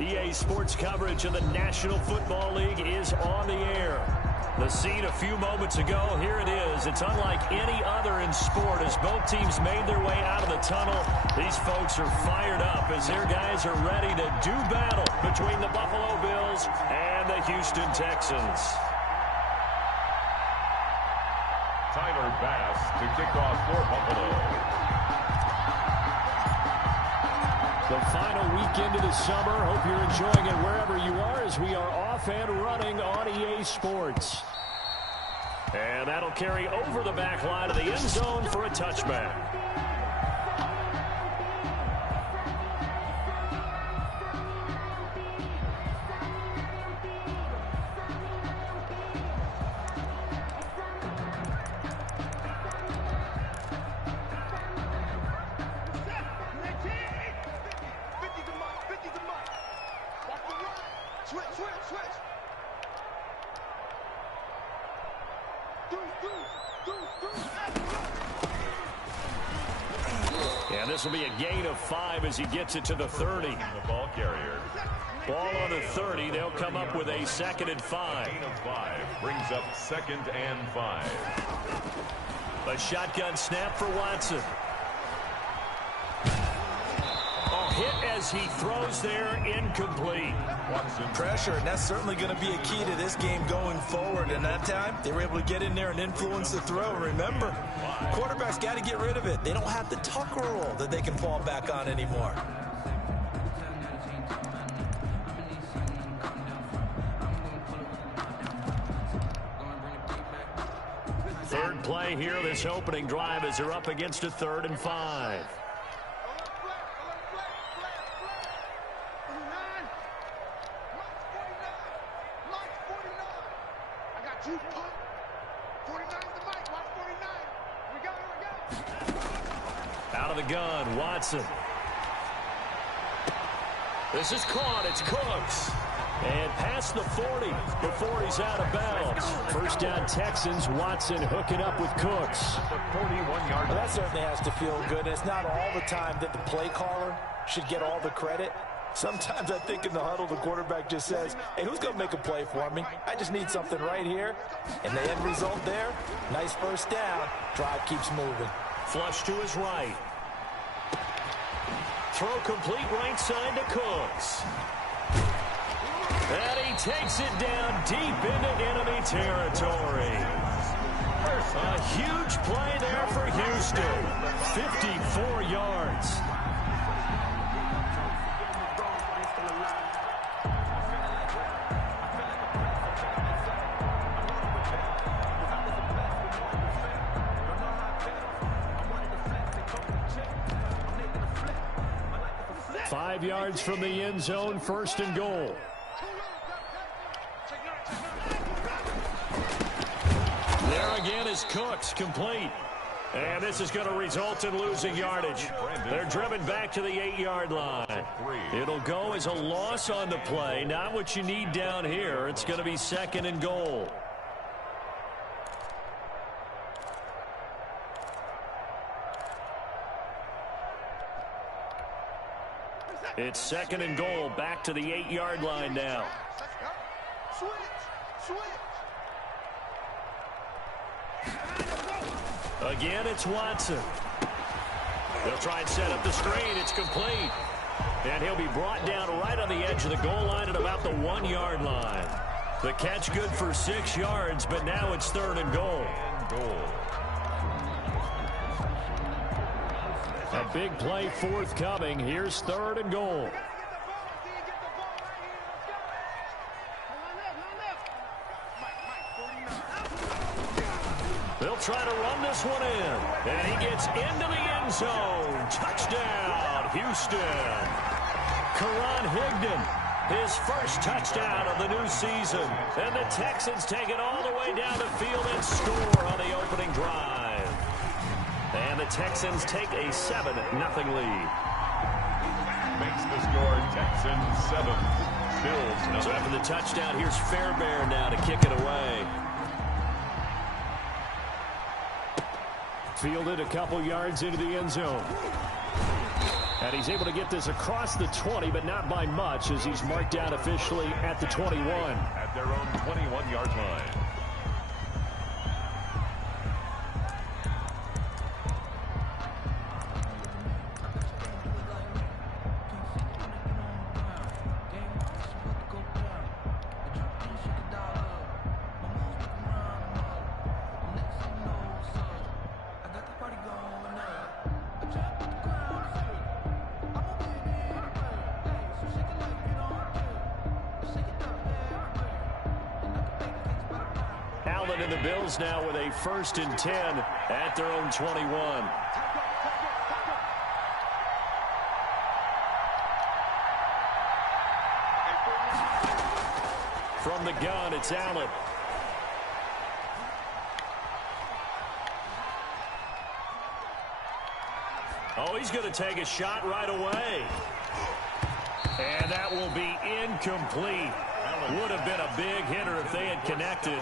EA Sports coverage of the National Football League is on the air. The scene a few moments ago, here it is. It's unlike any other in sport as both teams made their way out of the tunnel. These folks are fired up as their guys are ready to do battle between the Buffalo Bills and the Houston Texans. Tyler Bass to kick off for Buffalo. The final weekend of the summer. Hope you're enjoying it wherever you are as we are off and running on EA Sports. And that'll carry over the back line of the end zone for a touchback. And this will be a gain of 5 as he gets it to the 30. The ball carrier. Ball on the 30. They'll come up with a 2nd and 5. Gain of 5 brings up 2nd and 5. A shotgun snap for Watson. Hit as he throws there, incomplete. Watson. Pressure, and that's certainly going to be a key to this game going forward. And that time, they were able to get in there and influence the throw. Remember, quarterbacks got to get rid of it. They don't have the Tucker rule that they can fall back on anymore. Third play here, this opening drive as they're up against a 3rd and 5. Out of the gun, Watson. This is caught. It's Cooks. And past the 40 before he's out of bounds. First down Texans. Watson hooking up with Cooks. The 41-yard. Well, that certainly has to feel good. It's not all the time that the play caller should get all the credit. Sometimes I think in the huddle the quarterback just says, hey, who's going to make a play for me? I just need something right here. And the end result there, nice first down. Drive keeps moving. Flush to his right. Throw complete right side to Cooks. And he takes it down deep into enemy territory. A huge play there for Houston. 54 yards. 5 yards from the end zone, 1st and goal. There again is Cooks, complete. And this is going to result in losing yardage. They're driven back to the 8-yard line. It'll go as a loss on the play. Not what you need down here. It's going to be 2nd and goal. It's 2nd and goal, back to the 8-yard line now. Again, it's Watson. They'll try and set up the screen. It's complete. And he'll be brought down right on the edge of the goal line at about the 1-yard line. The catch good for 6 yards, but now it's 3rd and goal. A big play forthcoming. Here's 3rd and goal. They'll try to run this one in. And he gets into the end zone. Touchdown, Houston. Karan Higdon, his first touchdown of the new season. And the Texans take it all the way down the field and score on the opening drive. And the Texans take a 7-0 lead. Makes the score Texans 7, Bills 0. So after the touchdown, here's Fairbairn now to kick it away. Fielded a couple yards into the end zone. And he's able to get this across the 20, but not by much, as he's marked down officially at the 21. At their own 21-yard line. And the Bills now with a 1st and 10 at their own 21. From the gun, it's Allen. Oh, he's going to take a shot right away. And that will be incomplete. Would have been a big hitter if they had connected.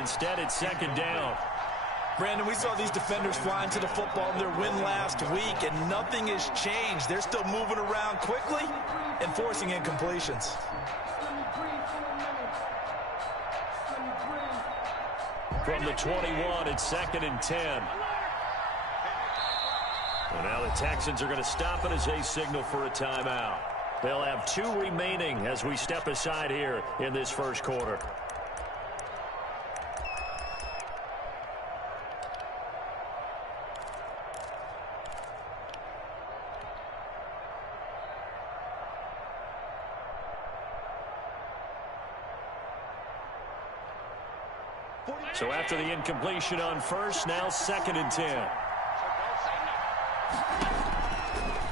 Instead, it's 2nd down. Brandon, we saw these defenders flying to the football in their win last week, and nothing has changed. They're still moving around quickly and forcing incompletions. From the 21, it's 2nd and 10. And now the Texans are going to stop it as they signal for a timeout. They'll have 2 remaining as we step aside here in this first quarter. So after the incompletion on first, now 2nd and 10.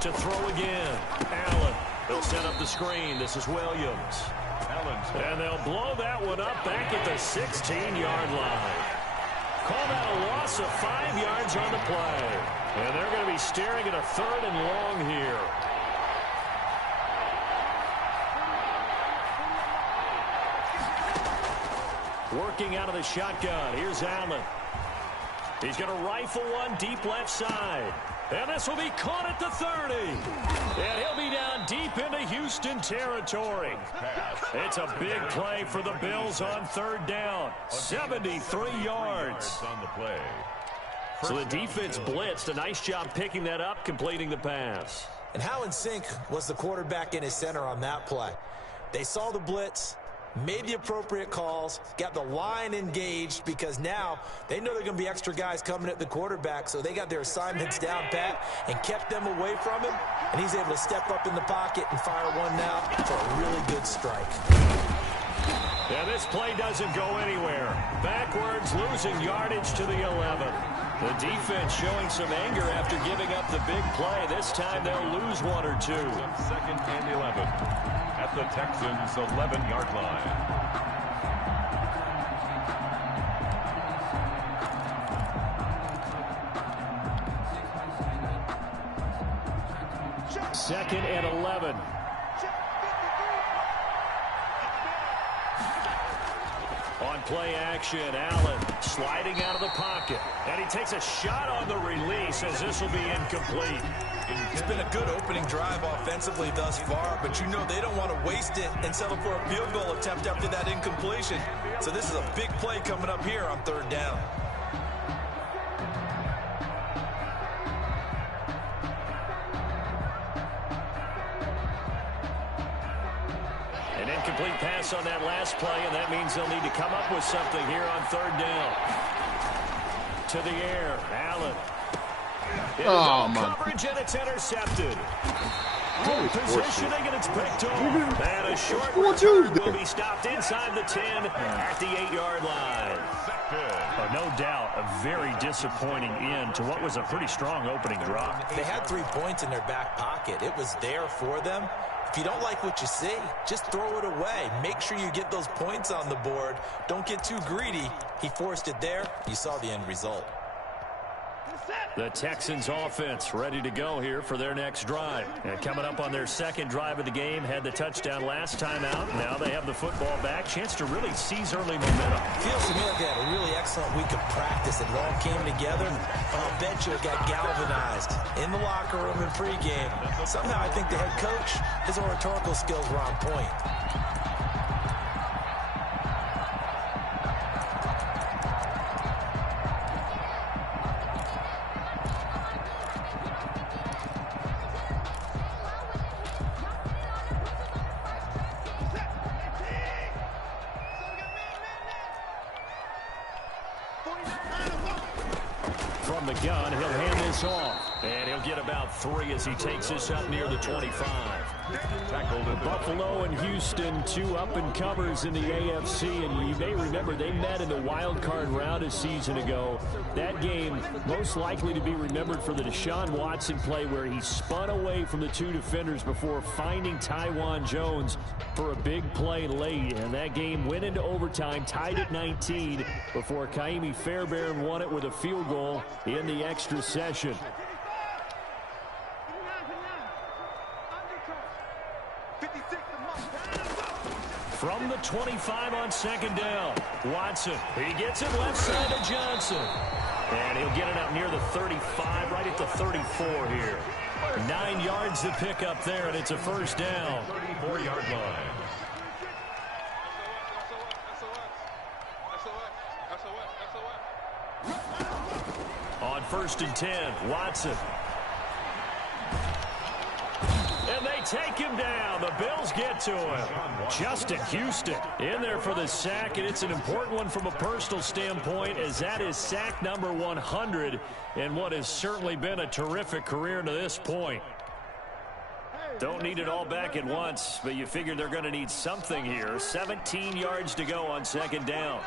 To throw again, Allen. They'll set up the screen. This is Williams. And they'll blow that one up back at the 16-yard line. Call that a loss of 5 yards on the play. And they're going to be staring at a 3rd and long here. Working out of the shotgun. Here's Allen. He's going to rifle one deep left side. And this will be caught at the 30. And he'll be down deep into Houston territory. It's a big play for the Bills on 3rd down. 73 yards. So the defense blitzed. A nice job picking that up, completing the pass. And how in sync was the quarterback in his center on that play? They saw the blitz, made the appropriate calls, got the line engaged, because now they know they're going to be extra guys coming at the quarterback, so they got their assignments down pat and kept them away from him, and he's able to step up in the pocket and fire one now for a really good strike. Yeah, this play doesn't go anywhere. Backwards, losing yardage to the 11. The defense showing some anger after giving up the big play. This time they'll lose one or two. Second and 11 at the Texans' 11-yard line. Second and 11. On play action, Allen sliding out of the pocket. And he takes a shot on the release as this will be incomplete. It's been a good opening drive offensively thus far, but you know they don't want to waste it and settle for a field goal attempt after that incompletion. So this is a big play coming up here on third down. An incomplete pass on that last play, and that means they'll need to come up with something here on third down. To the air, Allen. Oh, my. Coverage, and it's intercepted. Good positioning, and it's picked off. And a short return will be stopped inside the 10 at the 8-yard line. No doubt, a very disappointing end to what was a pretty strong opening drop. They had 3 points in their back pocket. It was there for them. If you don't like what you see, just throw it away. Make sure you get those points on the board. Don't get too greedy. He forced it there. You saw the end result. The Texans offense ready to go here for their next drive. And coming up on their second drive of the game, had the touchdown last time out. Now they have the football back. Chance to really seize early momentum. Feels to me like they had a really excellent week of practice. It all came together. I'll bet you it got galvanized in the locker room in pregame. Somehow I think the head coach, his oratorical skills were on point. From the gun, he'll hand this off. And he'll get about 3 as he takes this up near the 25. Tackled at Buffalo and Houston, 2 up-and-comers in the AFC. And you may remember they met in the wild card round a season ago. That game most likely to be remembered for the Deshaun Watson play where he spun away from the 2 defenders before finding Taiwan Jones for a big play late. And that game went into overtime, tied at 19 before Kaimi Fairbairn won it with a field goal in the extra session. From the 25 on second down, Watson. He gets it left side to Johnson. And he'll get it up near the 35, right at the 34 here. 9 yards to pick up there, and it's a first down. 34-yard line. On first and 10, Watson. And they take him down. The Bills get to him. Justin Houston in there for the sack, and it's an important one from a personal standpoint as that is sack number 100 in what has certainly been a terrific career to this point. Don't need it all back at once, but you figure they're going to need something here. 17 yards to go on second down.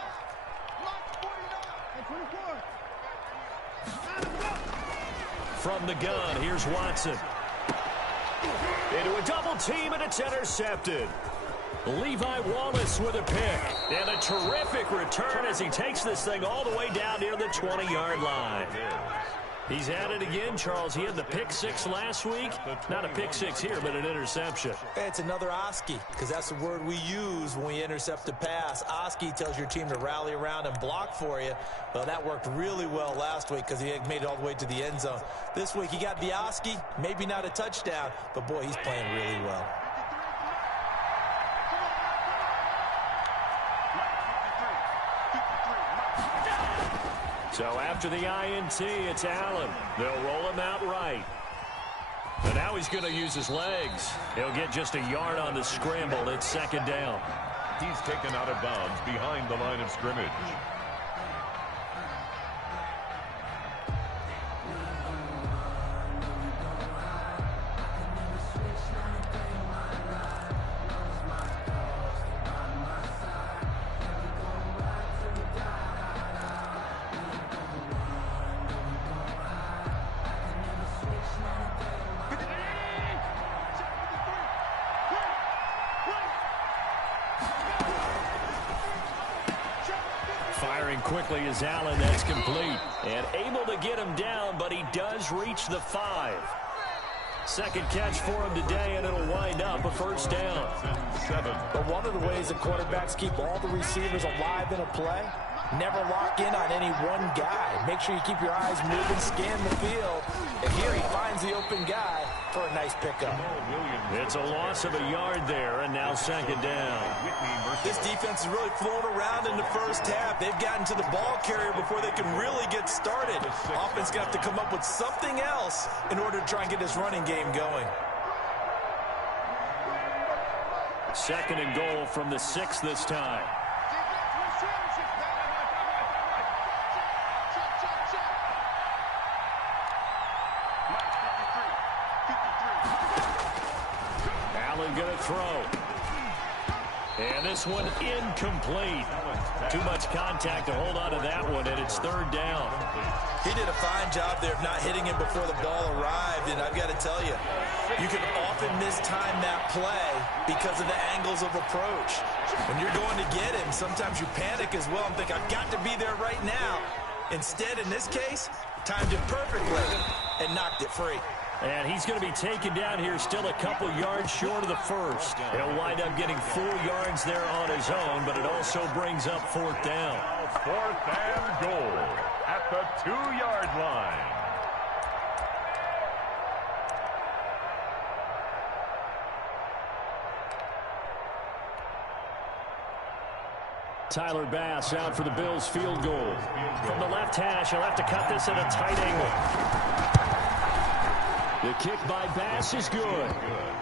From the gun, here's Watson. Into a double team, and it's intercepted. Levi Wallace with a pick. And a terrific return as he takes this thing all the way down near the 20-yard line. He's at it again, Charles. He had the pick 6 last week. Not a pick 6 here, but an interception. It's another Oski, because that's the word we use when we intercept a pass. Oski tells your team to rally around and block for you. Well, that worked really well last week because he made it all the way to the end zone. This week he got the Oski, maybe not a touchdown, but boy, he's playing really well. So after the INT, it's Allen. They'll roll him out right. And now he's going to use his legs. He'll get just a yard on the scramble. It's second down. He's taken out of bounds behind the line of scrimmage. Firing quickly is Allen. That's complete. And able to get him down, but he does reach the 5. Second catch for him today, and it'll wind up a first down. But one of the ways the quarterbacks keep all the receivers alive in a play, never lock in on any one guy. Make sure you keep your eyes moving, scan the field. And here he finds the open guy for a nice pickup. It's a loss of a yard there, and now second down. This defense is really flown around in the first half. They've gotten to the ball carrier before they can really get started. Offense going to have to come up with something else in order to try and get this running game going. Second and goal from the 6 this time. Allen going to throw. And this one incomplete. Too much contact to hold on to that one, and it's third down. He did a fine job there of not hitting him before the ball arrived, and I've got to tell you, you can often mistime that play because of the angles of approach. When you're going to get him, sometimes you panic as well and think, I've got to be there right now. Instead, in this case, timed it perfectly and knocked it free. And he's going to be taken down here still a couple yards short of the first. He'll wind up getting 4 yards there on his own, but it also brings up fourth down. Fourth and goal at the 2-yard line. Tyler Bass out for the Bills field goal. From the left hash, he'll have to cut this at a tight angle. The kick by Bass is good.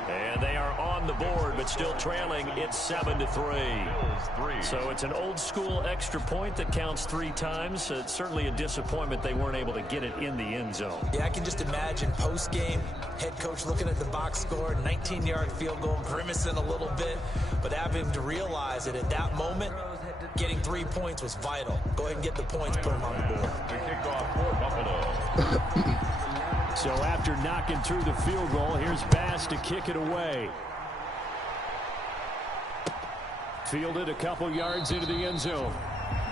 And they are on the board, but still trailing. It's 7-3. So it's an old-school extra point that counts 3 times. It's certainly a disappointment they weren't able to get it in the end zone. Yeah, I can just imagine post-game, head coach looking at the box score, 19-yard field goal, grimacing a little bit, but having to realize that at that moment, getting 3 points was vital. Go ahead and get the points, put them on the board. The kickoff for Buffalo. So after knocking through the field goal, here's Bass to kick it away. Fielded a couple yards into the end zone.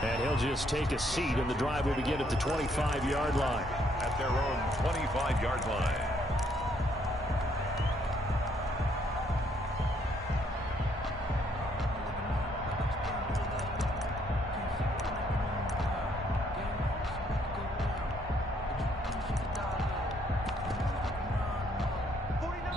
And he'll just take a seat, and the drive will begin at the 25-yard line. At their own 25-yard line.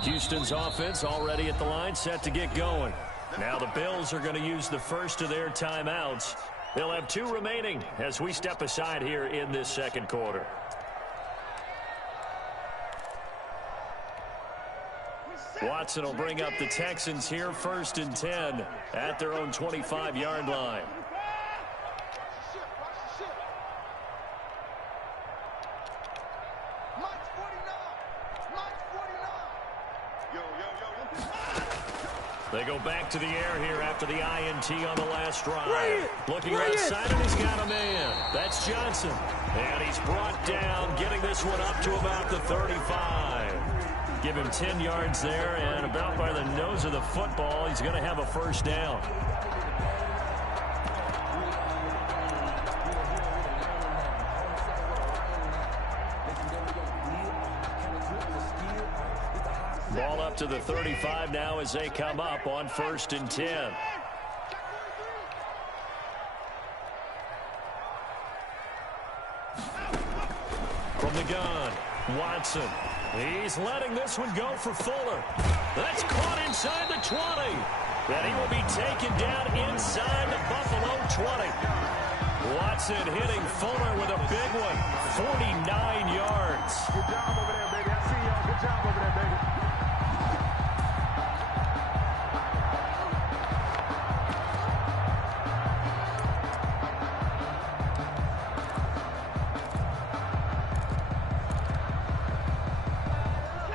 Houston's offense already at the line, set to get going. Now the Bills are going to use the first of their timeouts. They'll have 2 remaining as we step aside here in this second quarter. Watson will bring up the Texans here, 1st and 10 at their own 25-yard line. They go back to the air here after the INT on the last drive. Looking right side, and he's got a man. That's Johnson. And he's brought down, getting this one up to about the 35. Give him 10 yards there, and about by the nose of the football, he's going to have a first down. Ball up to the 35 now as they come up on 1st and 10. From the gun, Watson. He's letting this one go for Fuller. That's caught inside the 20. And he will be taken down inside the Buffalo 20. Watson hitting Fuller with a big one. 49 yards. Good job over there, baby. I see y'all. Good job over there, baby.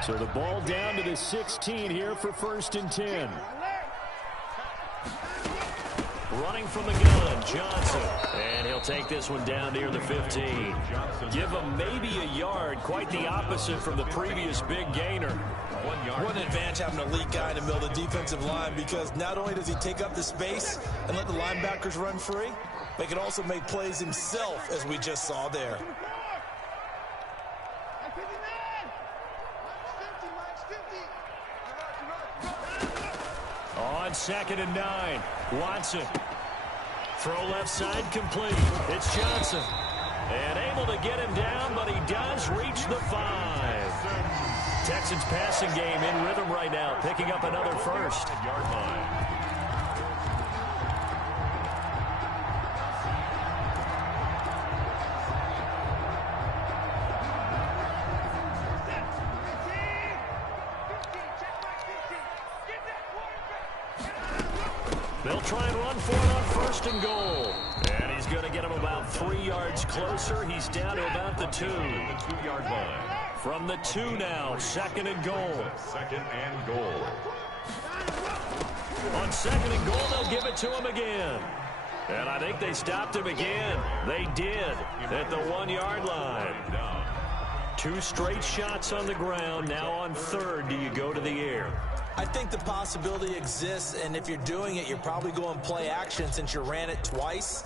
So the ball down to the 16 here for 1st and 10. Running from the gun, Johnson. And he'll take this one down near the 15. Give him maybe a yard. Quite the opposite from the previous big gainer. 1 yard. What an advantage having a elite guy in the middle of the defensive line, because not only does he take up the space and let the linebackers run free, but can also make plays himself, as we just saw there. On 2nd and 9, Watson. Throw left side complete. It's Johnson. And able to get him down, but he does reach the 5. Texans passing game in rhythm right now, picking up another first. Yard line. They'll try and run for it on 1st and goal. And he's going to get him about 3 yards closer. He's down to about the 2. The 2-yard line. From the 2 now, 2nd and goal. 2nd and goal. On 2nd and goal, they'll give it to him again. And I think they stopped him again. They did at the 1-yard line. 2 straight shots on the ground. Now on 3rd, do you go to the air? I think the possibility exists, and if you're doing it, you're probably going play action since you ran it twice.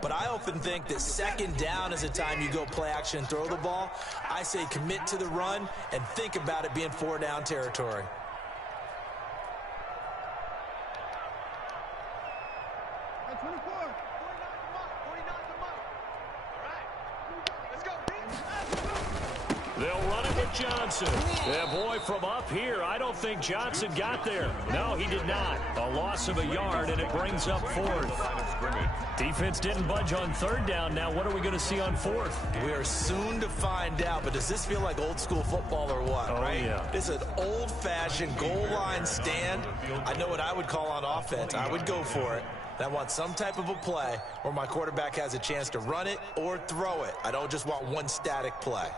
But I often think that 2nd down is the time you go play action and throw the ball. I say commit to the run and think about it being 4-down territory. They'll run it with Johnson. Yeah, boy, from up here, I don't think Johnson got there. No, he did not. A loss of a yard, and it brings up 4th. Defense didn't budge on 3rd down. Now, what are we going to see on 4th? We are soon to find out, but does this feel like old school football or what, right? Yeah. This is an old-fashioned goal line stand. I know what I would call on offense. I would go for it. I want some type of a play where my quarterback has a chance to run it or throw it. I don't just want one static play.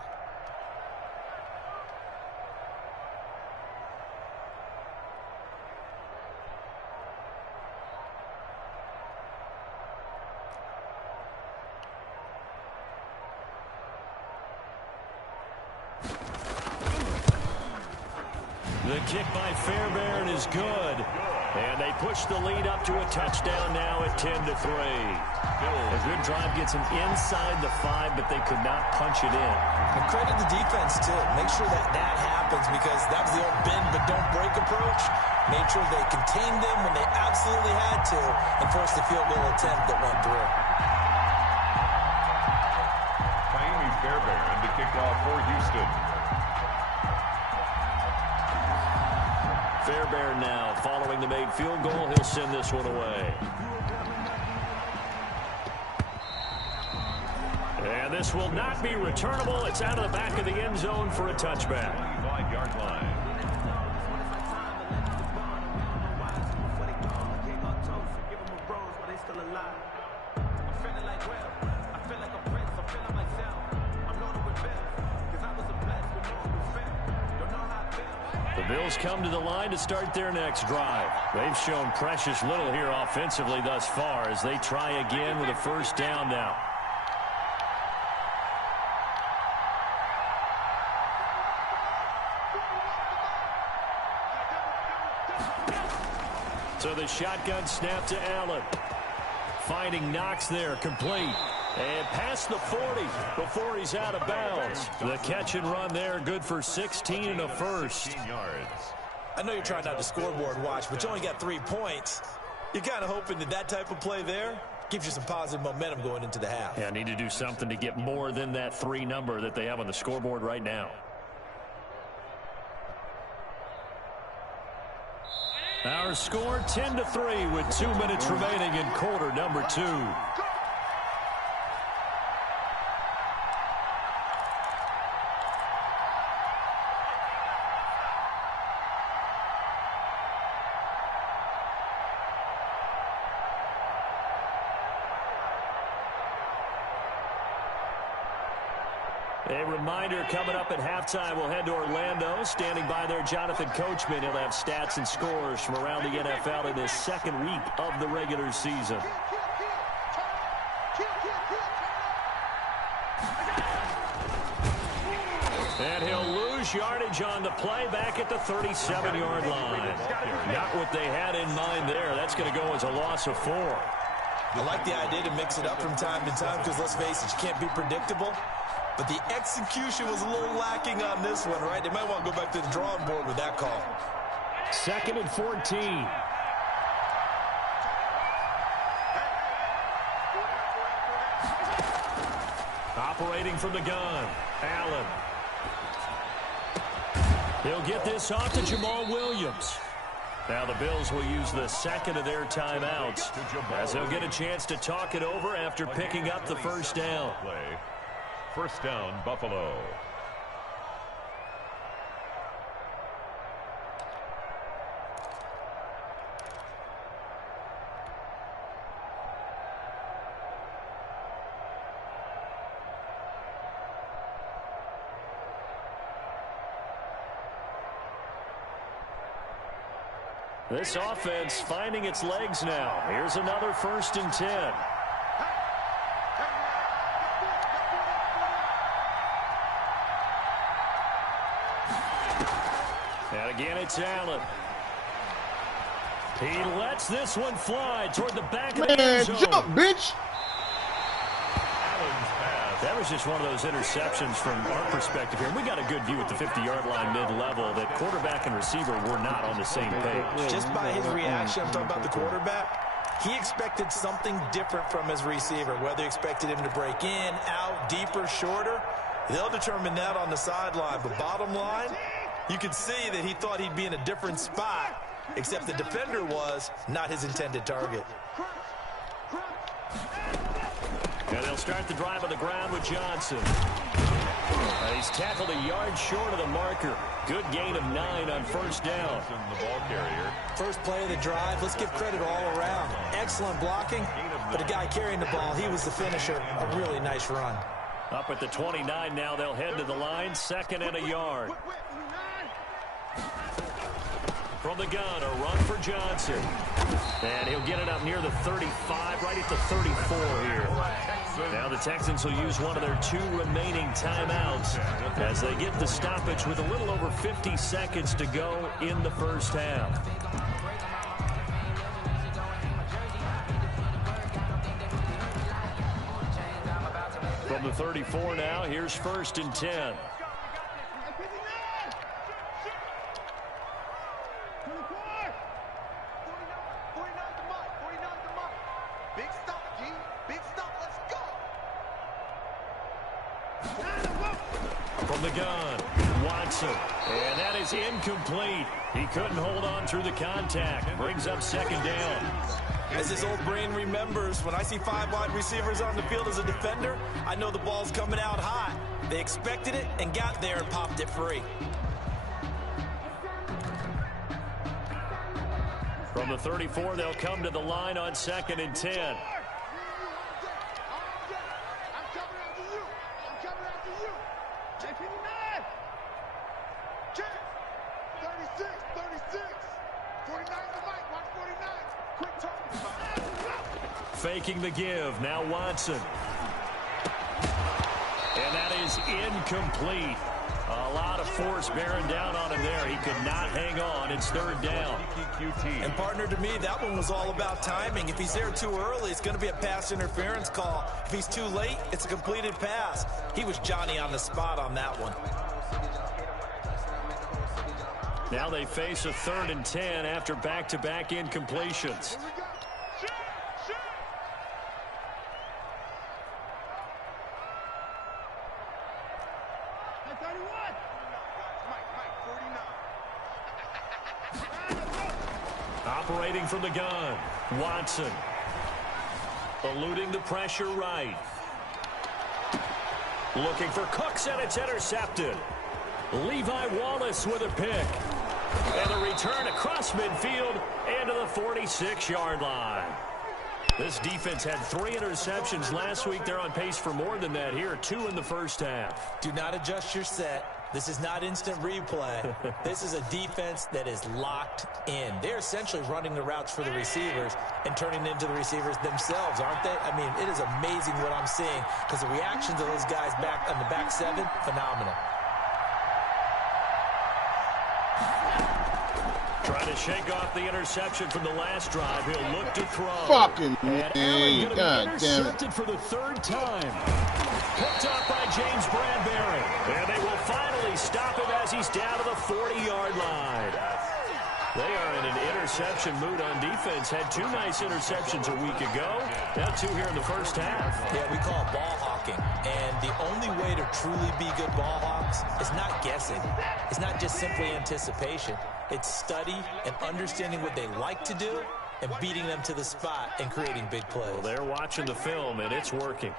The kick by Fairbairn is good. And they push the lead up to a touchdown now at 10-3. A good drive gets them inside the 5, but they could not punch it in. And credit the defense, too. Make sure that happens, because that was the old bend but don't break approach. Made sure they contained them when they absolutely had to and forced the field goal attempt that went through. Taimi Fairbairn to kick off for Houston. Fairbairn now following the made field goal. He'll send this one away. And this will not be returnable. It's out of the back of the end zone for a touchback. 5-yard line. The Bills come to the line to start their next drive. They've shown precious little here offensively thus far as they try again with a 1st down now. So the shotgun snap to Allen. Finding Knox there, complete. And past the 40 before he's out of bounds. The catch and run there, good for 16 and a first. Yards. I know you're trying not to scoreboard watch, but you only got 3 points. You're kind of hoping that type of play there gives you some positive momentum going into the half. Yeah, need to do something to get more than that 3 number that they have on the scoreboard right now. Our score 10-3 with 2 minutes remaining in quarter number 2. A reminder, coming up at halftime, we'll head to Orlando. Standing by there, Jonathan Coachman. He'll have stats and scores from around the NFL in his 2nd week of the regular season. And he'll lose yardage on the play back at the 37-yard line. Not what they had in mind there. That's going to go as a loss of 4. I like the idea to mix it up from time to time because, let's face it, you can't be predictable. But the execution was a little lacking on this one, right? They might want to go back to the drawing board with that call. 2nd and 14. Operating from the gun, Allen. He'll get this off to Jamal Williams. Now the Bills will use the second of their timeouts as they'll get a chance to talk it over after picking up the first down. First down, Buffalo. This offense finding its legs now. Here's another 1st and 10. And again, it's Allen. He lets this one fly toward the back of the end zone. Jump, bitch! That was just one of those interceptions from our perspective here. We got a good view at the 50-yard line mid-level that quarterback and receiver were not on the same page. Just by his reaction, I'm talking about the quarterback, he expected something different from his receiver, whether he expected him to break in, out, deeper, shorter. They'll determine that on the sideline. But bottom line, you could see that he thought he'd be in a different spot, except the defender was not his intended target. And they'll start the drive on the ground with Johnson. He's tackled a yard short of the marker. Good gain of 9 on first down. The ball carrier. First play of the drive, let's give credit all around. Excellent blocking, but the guy carrying the ball, he was the finisher. A really nice run. Up at the 29 now, they'll head to the line. 2nd and a yard. From the gun, a run for Johnson. And he'll get it up near the 35, right at the 34 here. Now the Texans will use one of their 2 remaining timeouts as they get the stoppage with a little over 50 seconds to go in the first half. From the 34 now, here's 1st and 10. From the gun, Watson. And that is incomplete. He couldn't hold on through the contact. Brings up 2nd down. As his old brain remembers, when I see 5 wide receivers on the field as a defender, I know the ball's coming out hot. They expected it and got there and popped it free. From the 34, they'll come to the line on 2nd and 10. Faking the give, now Watson. And that is incomplete. A lot of force bearing down on him there. He could not hang on. It's 3rd down. And partner, to me, that one was all about timing. If he's there too early, it's going to be a pass interference call. If he's too late, it's a completed pass. He was Johnny on the spot on that one. Now they face a 3rd and 10 after back-to-back incompletions. Operating from the gun, Watson. Eluding the pressure right. Looking for Cooks, and it's intercepted. Levi Wallace with a pick. And the return across midfield and to the 46-yard line. This defense had 3 interceptions last week. They're on pace for more than that here. 2 in the first half. Do not adjust your set. This is not instant replay. This is a defense that is locked in. They're essentially running the routes for the receivers and turning into the receivers themselves, aren't they? I mean, it is amazing what I'm seeing because the reactions of those guys back on the back 7, phenomenal. Trying to to shake off the interception from the last drive, he'll look to throw. Fucking and man. God damn it. Intercepted for the third time. Picked up by James Bradbury. And they will finally stop him as he's down to the 40-yard line. They are in an interception mood on defense. Had 2 nice interceptions a week ago. Now 2 here in the first half. Yeah, we call it ball hawking. And the only way to truly be good ball hawks is not guessing. It's not just simply anticipation. It's study and understanding what they like to do and beating them to the spot and creating big plays. Well, they're watching the film, and it's working.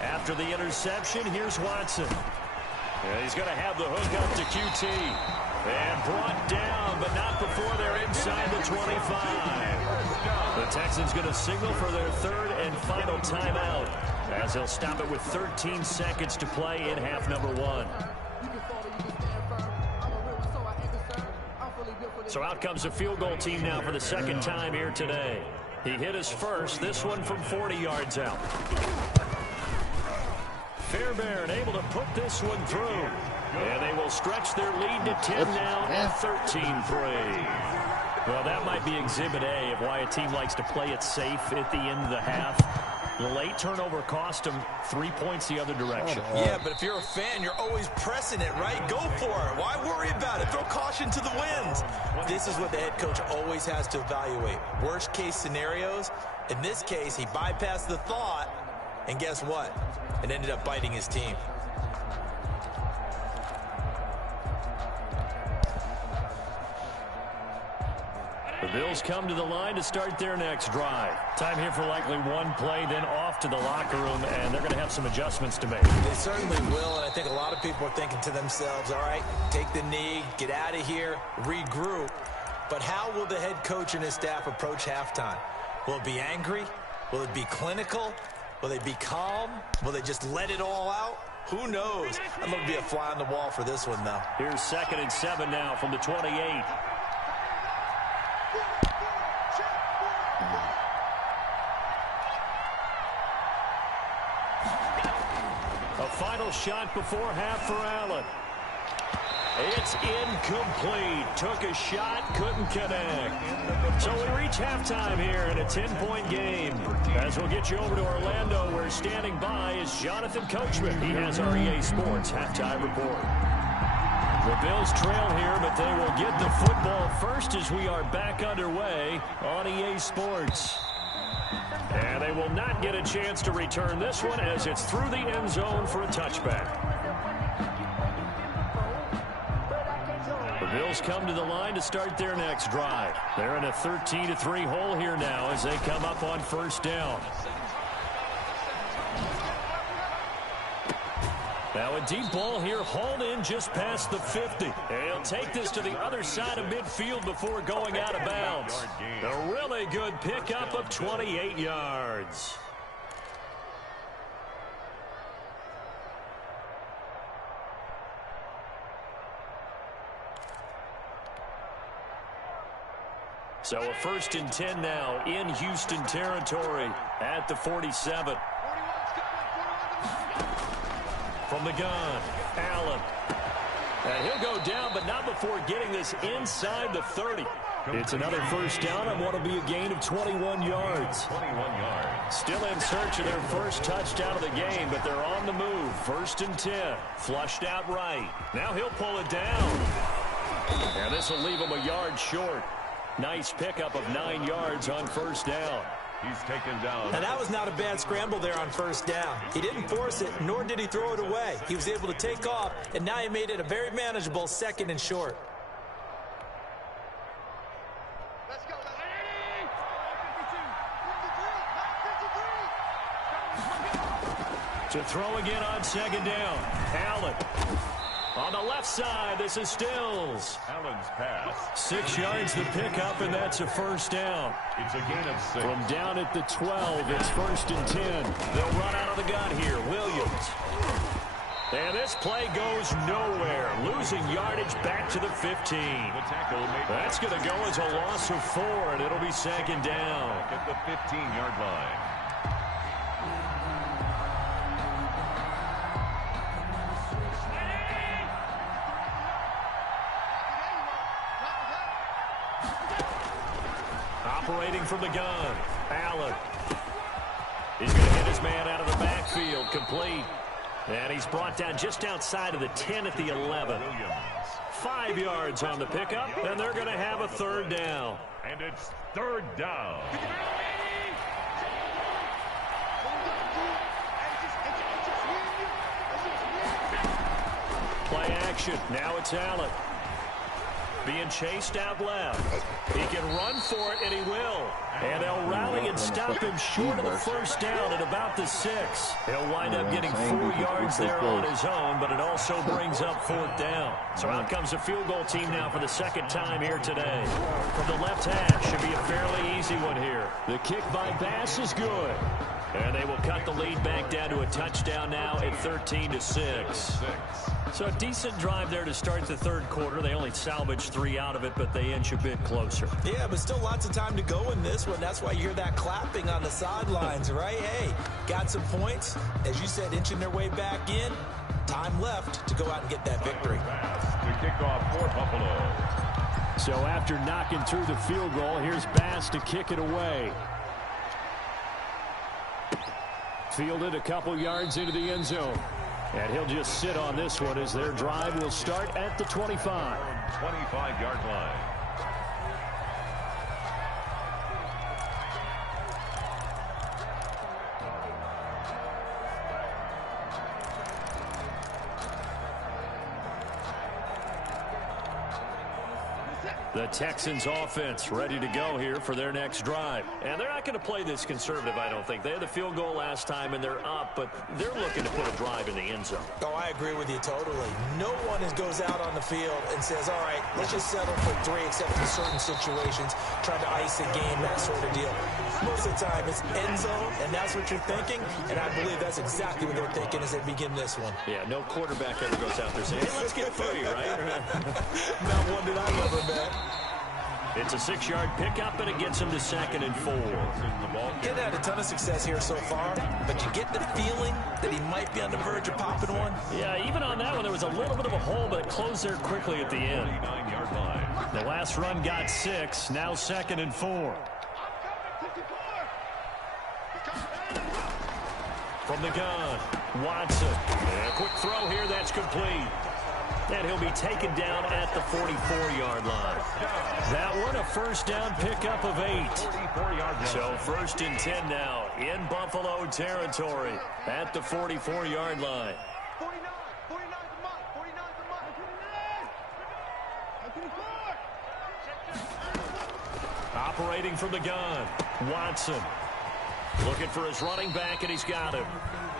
After the interception, here's Watson. Yeah, he's going to have the hook up to QT. And brought down, but not before they're inside the 25. The Texans going to signal for their 3rd and final timeout as they'll stop it with 13 seconds to play in half number 1. So out comes the field goal team now for the 2nd time here today. He hit his first, this one from 40 yards out. Fairbairn able to put this one through. And they will stretch their lead to 10 now at 13-3. Well, that might be Exhibit A of why a team likes to play it safe at the end of the half. The late turnover cost them 3 points the other direction. Yeah, but if you're a fan, you're always pressing it, right? Go for it. Why worry about it? Throw caution to the winds. This is what the head coach always has to evaluate. Worst case scenarios. In this case, he bypassed the thought, and guess what? It ended up biting his team. The Bills come to the line to start their next drive. Time here for likely one play, then off to the locker room, and they're going to have some adjustments to make. They certainly will, and I think a lot of people are thinking to themselves, all right, take the knee, get out of here, regroup. But how will the head coach and his staff approach halftime? Will it be angry? Will it be clinical? Will they be calm? Will they just let it all out? Who knows? I'm going to be a fly on the wall for this one, though. Here's 2nd and 7 now from the 28. A final shot before half for Allen. It's incomplete. Took a shot, couldn't connect. So we reach halftime here in a 10-point game. As we'll get you over to Orlando, where standing by is Jonathan Coachman. He has our EA Sports halftime report. The Bills trail here, but they will get the football first as we are back underway on EA Sports. And they will not get a chance to return this one as it's through the end zone for a touchback. The Bills come to the line to start their next drive. They're in a 13-3 hole here now as they come up on 1st down. Now a deep ball here, hauled in just past the 50. And he'll take this to the other side of midfield before going out of bounds. A really good pickup of 28 yards. So a 1st and 10 now in Houston territory at the 47. From the gun, Allen. And he'll go down, but not before getting this inside the 30. It's another 1st down on what will be a gain of 21 yards. 21 yards. Still in search of their first touchdown of the game, but they're on the move. 1st and 10. Flushed out right. Now he'll pull it down. And this will leave him a yard short. Nice pickup of 9 yards on 1st down. He's taken down. Now, that was not a bad scramble there on 1st down. He didn't force it, nor did he throw it away. He was able to take off, and now he made it a very manageable 2nd and short. Let's go. To throw again on 2nd down. Allen. On the left side, this is Stills. Allen's pass. 6 yards the pickup, and that's a 1st down. It's a gain of 6. From down at the 12, it's 1st and 10. They'll run out of the gun here. Williams. And this play goes nowhere. Losing yardage back to the 15. The tackle made. That's going to go as a loss of 4, and it'll be 2nd down. At the 15-yard line. Operating from the gun, Allen. He's going to get his man out of the backfield, complete. And he's brought down just outside of the 10 at the 11. 5 yards on the pickup, and they're going to have a third down. And it's third down. Play action. Now it's Allen. Being chased out left. He can run for it, and he will. And they'll rally and stop him short of the first down at about the 6. He'll wind up getting 4 yards there on his own, but it also brings up fourth down. So out comes a field goal team now for the second time here today. From the left hash, should be a fairly easy one here. The kick by Bass is good. And they will cut the lead back down to a touchdown now at 13-6. So a decent drive there to start the third quarter. They only salvaged 3 out of it, but they inch a bit closer. Yeah, but still lots of time to go in this one. That's why you hear that clapping on the sidelines, right? Hey, got some points. As you said, inching their way back in. Time left to go out and get that victory. The kickoff for Buffalo. So after knocking through the field goal, here's Bass to kick it away. Fielded a couple yards into the end zone. And he'll just sit on this one as their drive will start at the 25. 25-yard line. The Texans offense ready to go here for their next drive. And they're not going to play this conservative, I don't think. They had the field goal last time, and they're up, but they're looking to put a drive in the end zone. Oh, I agree with you totally. No one goes out on the field and says, all right, let's just settle for 3, except in certain situations, trying to ice a game, that sort of deal. Most of the time, it's end zone, and that's what you're thinking, and I believe that's exactly what they're thinking as they begin this one. Yeah, no quarterback ever goes out there saying, hey, let's get footy, right? Not one that I ever met. It's a 6-yard pickup, and it gets him to 2nd and 4. He's had a ton of success here so far, but you get the feeling that he might be on the verge of popping one. Yeah, even on that one, there was a little bit of a hole, but it closed there quickly at the end. 39-yard line. The last run got 6, now 2nd and 4. From the gun, Watson. And a quick throw here, that's complete. And he'll be taken down at the 44-yard line. That one, a first down pickup of 8. So 1st and 10 now in Buffalo territory at the 44-yard line. Operating from the gun, Watson. Looking for his running back, and he's got him.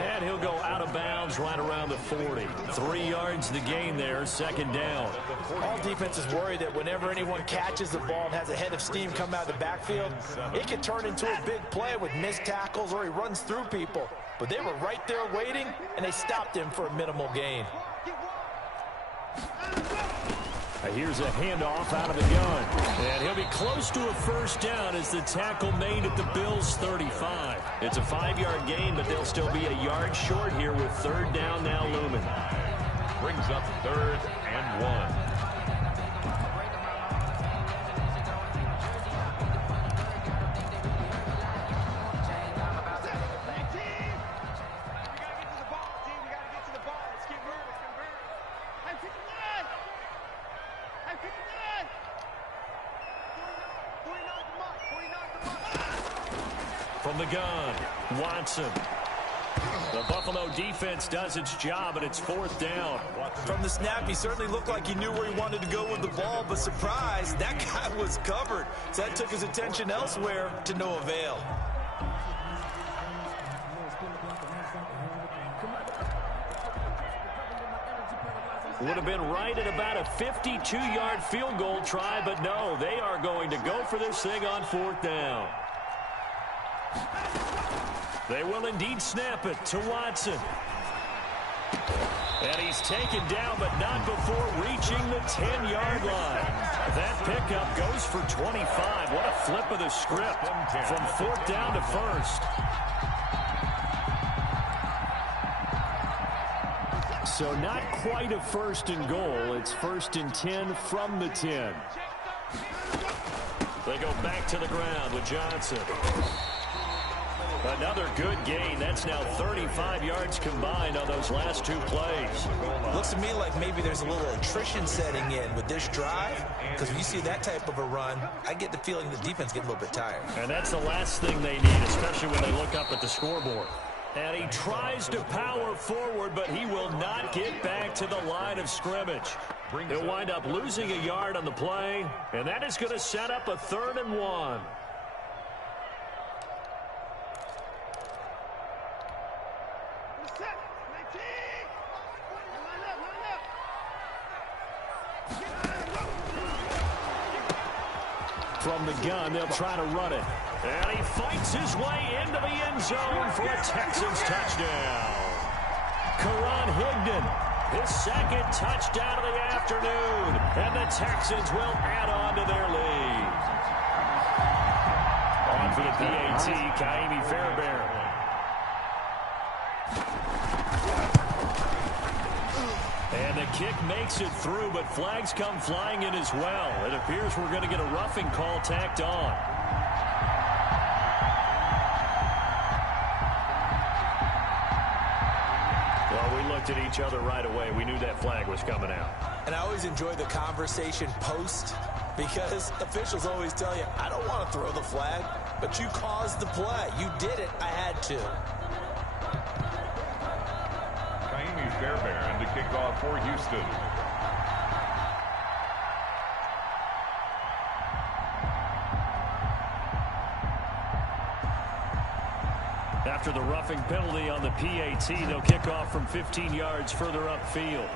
And he'll go out of bounds right around the 40. 3 yards the gain there, 2nd down. All defenses worry that whenever anyone catches the ball and has a head of steam come out of the backfield, it can turn into a big play with missed tackles or he runs through people. But they were right there waiting, and they stopped him for a minimal gain. Here's a handoff out of the gun. And he'll be close to a first down as the tackle made at the Bills' 35. It's a 5-yard gain, but they'll still be a yard short here with 3rd down now looming. Brings up 3rd and 1. From the gun, Watson. The Buffalo defense does its job, and it's 4th down. From the snap, he certainly looked like he knew where he wanted to go with the ball, but surprise, that guy was covered. So that took his attention elsewhere to no avail. Would have been right at about a 52-yard field goal try, but no, they are going to go for this thing on 4th down. They will indeed snap it to Watson. And he's taken down, but not before reaching the 10-yard line. That pickup goes for 25. What a flip of the script from 4th down to 1st. So not quite a 1st and goal. It's 1st and 10 from the 10. They go back to the ground with Johnson. Another good gain. That's now 35 yards combined on those last 2 plays. Looks to me like maybe there's a little attrition setting in with this drive, because when you see that type of a run, I get the feeling the defense gets a little bit tired. And that's the last thing they need, especially when they look up at the scoreboard. And he tries to power forward, but he will not get back to the line of scrimmage. He'll wind up losing a yard on the play, and that is going to set up a 3rd and 1. From the gun, they'll try to run it. And he fights his way into the end zone for a Texans touchdown. Karan Higdon, his 2nd touchdown of the afternoon. And the Texans will add on to their lead. On for the PAT, Kaimi Fairbairn. And the kick makes it through, but flags come flying in as well. It appears we're going to get a roughing call tacked on. Well, we looked at each other right away. We knew that flag was coming out. And I always enjoy the conversation post, because officials always tell you, I don't want to throw the flag, but you caused the play. You did it. I had to. Kaimi Fairbairn to kick off for Houston. After the roughing penalty on the PAT, they'll kick off from 15 yards further upfield.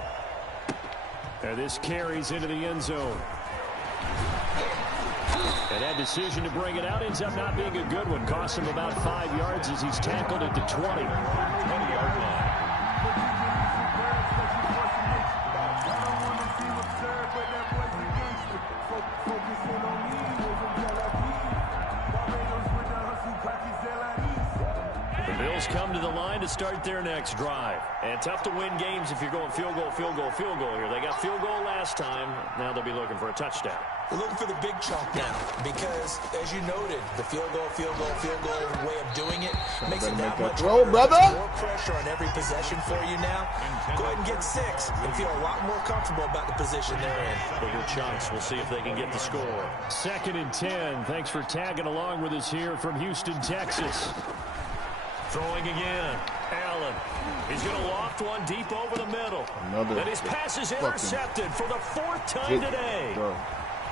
And this carries into the end zone. And that decision to bring it out ends up not being a good one. Costs him about 5 yards as he's tackled at the 20. 20-yard line. Come to the line to start their next drive. And tough to win games if you're going field goal, field goal, field goal here. They got field goal last time. Now they'll be looking for a touchdown. They're looking for the big chunk now because, as you noted, the field goal way of doing it makes it that much harder. More pressure on every possession for you now. Go ahead and get 6 and feel a lot more comfortable about the position they're in. Bigger chunks. We'll see if they can get the score. 2nd and 10. Thanks for tagging along with us here from Houston, Texas. Throwing again. Allen. He's going to loft one deep over the middle. And his pass is intercepted for the 4th time today.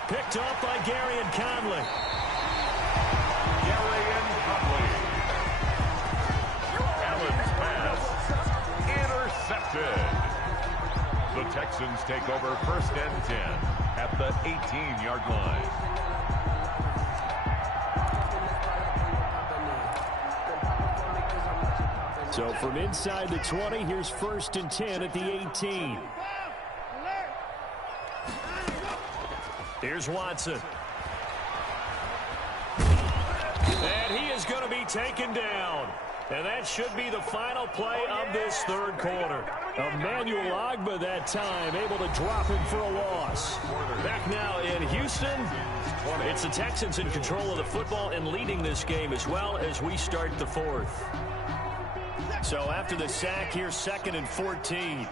Picked up by Garyon Conley. Garyon Conley. Allen's pass intercepted. The Texans take over 1st and 10 at the 18-yard line. So from inside the 20, here's 1st and 10 at the 18. Here's Watson. And he is going to be taken down. And that should be the final play of this 3rd quarter. Emmanuel Ogbah that time able to drop him for a loss. Back now in Houston, it's the Texans in control of the football and leading this game as well as we start the 4th. So after the sack, here's 2nd and 14.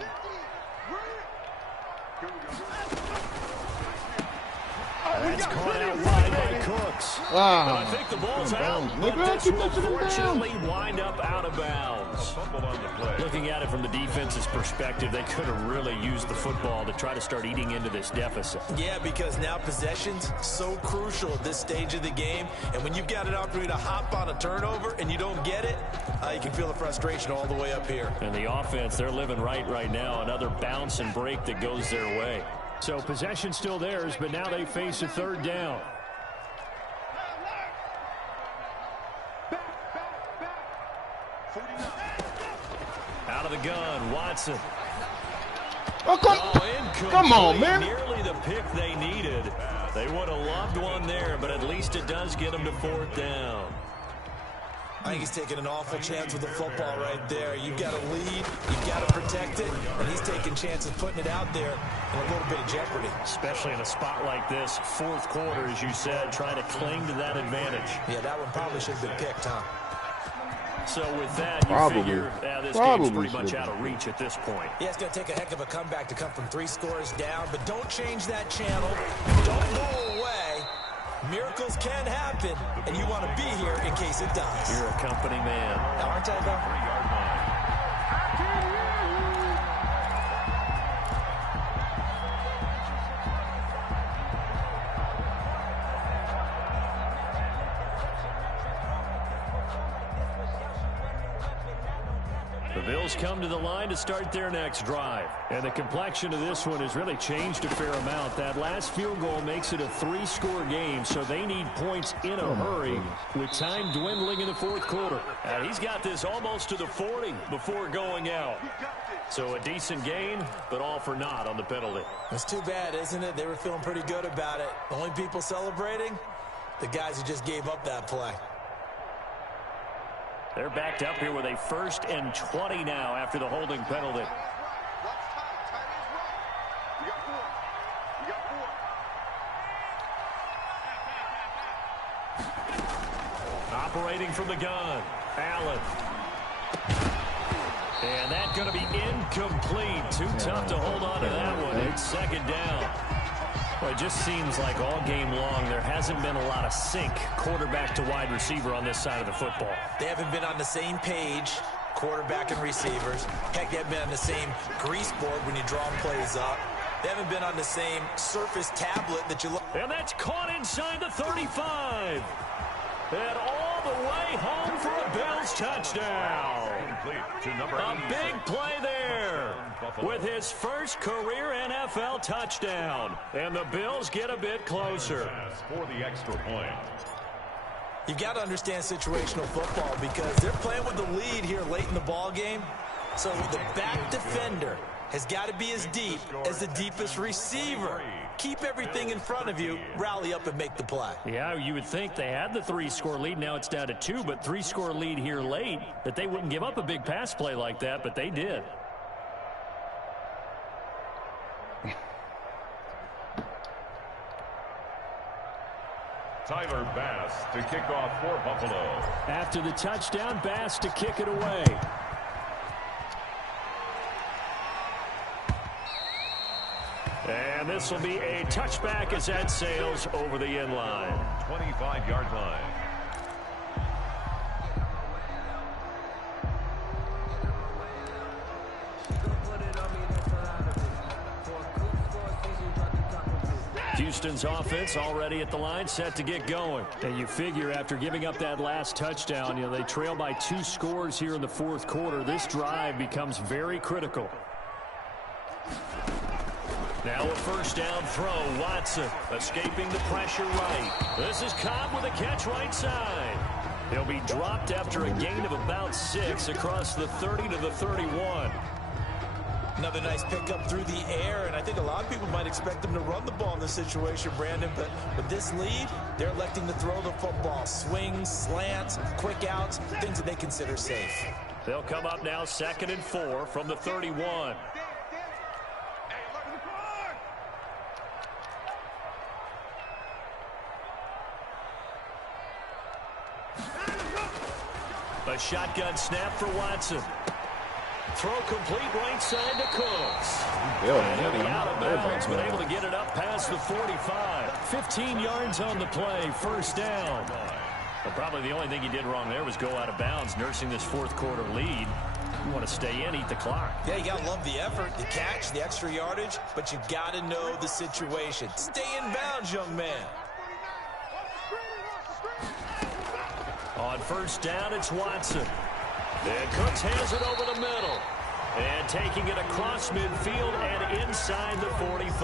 That's caught out wide by Cooks. And I think the ball's out, but this will fortunately wind up out of bounds. Looking at it from the defense's perspective, they could have really used the football to try to start eating into this deficit. Yeah, because now possession's so crucial at this stage of the game. And when you've got an opportunity to hop on a turnover and you don't get it, you can feel the frustration all the way up here. And the offense, they're living right now. Another bounce and break that goes their way. So possession still theirs, but now they face a 3rd down. Out of the gun, Watson. Come on, man. Nearly the pick they needed. They would have loved one there, but at least it does get them to 4th down. I think he's taking an awful chance with the football right there. You've got to lead, you've got to protect it, and he's taking chances putting it out there in a little bit of jeopardy. Especially in a spot like this, fourth quarter, as you said, trying to cling to that advantage. Yeah, that one probably should have been picked, huh? So with that, you figure this game's pretty much out of reach at this point. Yeah, it's going to take a heck of a comeback to come from 3 scores down, but don't change that channel. Don't go away. Miracles can happen, and you want to be here in case it does. You're a company man. Aren't I, though? 3-yard line. The Bills come to the line to start their next drive. And the complexion of this one has really changed a fair amount. That last field goal makes it a 3-score game, so they need points in a hurry with time dwindling in the fourth quarter. And he's got this almost to the 40 before going out. So a decent gain, but all for naught on the penalty. It's too bad, isn't it? They were feeling pretty good about it. The only people celebrating, the guys who just gave up that play. They're backed up here with a 1st and 20 now after the holding penalty. Operating from the gun, Allen. And that's going to be incomplete. Too tough to hold on to that one. It's 2nd down. Well, it just seems like all game long there hasn't been a lot of sync quarterback to wide receiver on this side of the football. They haven't been on the same page, quarterback and receivers. Heck, they haven't been on the same grease board when you draw plays up. They haven't been on the same surface tablet that you look. And that's caught inside the 35. And all the way home for a Bills touchdown. A big play there with his first career NFL touchdown. And the Bills get a bit closer. For the extra point. You've got to understand situational football because they're playing with the lead here late in the ball game. So the back defender has got to be as deep as the deepest receiver. Keep everything in front of you, rally up and make the play. Yeah, you would think they had the 3-score lead. Now it's down to 2, but 3-score lead here late, that they wouldn't give up a big pass play like that, but they did. Tyler Bass to kick off for Buffalo. After the touchdown, Bass to kick it away. And this will be a touchback as that sails over the end line. 25-yard line. Houston's offense already at the line, set to get going. And you figure after giving up that last touchdown, they trail by 2 scores here in the fourth quarter. This drive becomes very critical. Now a 1st down throw. Watson escaping the pressure right. This is Cobb with a catch right side. He'll be dropped after a gain of about 6 across the 30 to the 31. Another nice pickup through the air, and I think a lot of people might expect them to run the ball in this situation, Brandon, but with this lead, they're electing to throw the football. Swings, slants, quick outs, things that they consider safe. They'll come up now 2nd and 4 from the 31. A shotgun snap for Watson. Throw complete right side to Cooks. And he'll be out of bounds, but able to get it up past the 45. 15 yards on the play, 1st down. But probably the only thing he did wrong there was go out of bounds, nursing this fourth quarter lead. You want to stay in, eat the clock. Yeah, you got to love the effort, the catch, the extra yardage, but you got to know the situation. Stay in bounds, young man. On 1st down, it's Watson. And Cooks hands it over the middle. And taking it across midfield and inside the 45.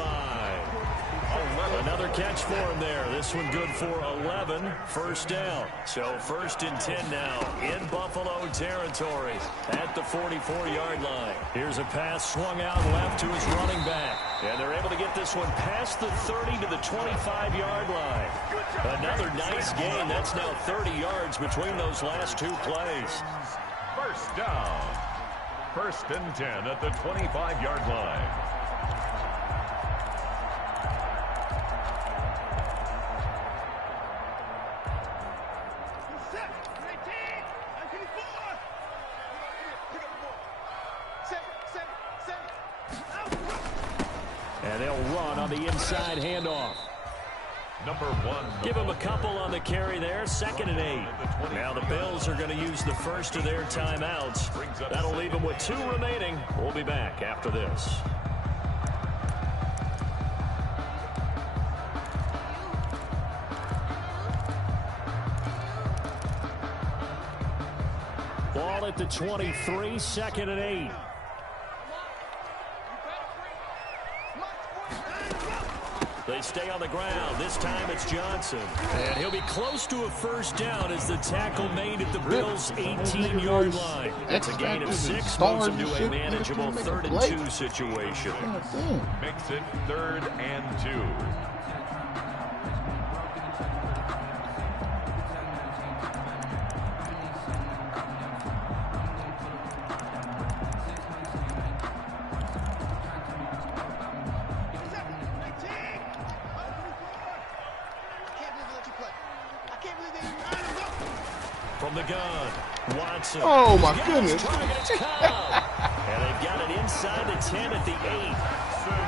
Another catch for him there. This one good for 11. First down. So 1st and 10 now in Buffalo territory at the 44-yard line. Here's a pass swung out left to his running back. And they're able to get this one past the 30 to the 25-yard line. Another nice gain. That's now 30 yards between those last two plays. First down. 1st and 10 at the 25-yard line. And they'll run on the inside handoff. Number 1. Give them a couple on the carry there. 2nd and 8. Now the Bills are going to use the first of their timeouts. That'll leave them with 2 remaining. We'll be back after this. Ball at the 23, 2nd and 8. They stay on the ground. This time it's Johnson. And he'll be close to a first down as the tackle made at the Bills' 18-yard line. That's a gain of 6, moves them to a manageable 3rd and 2 situation. Makes it 3rd and 2. From the gun, Watson. Oh, my goodness. And they've got it inside the 10 at the 8.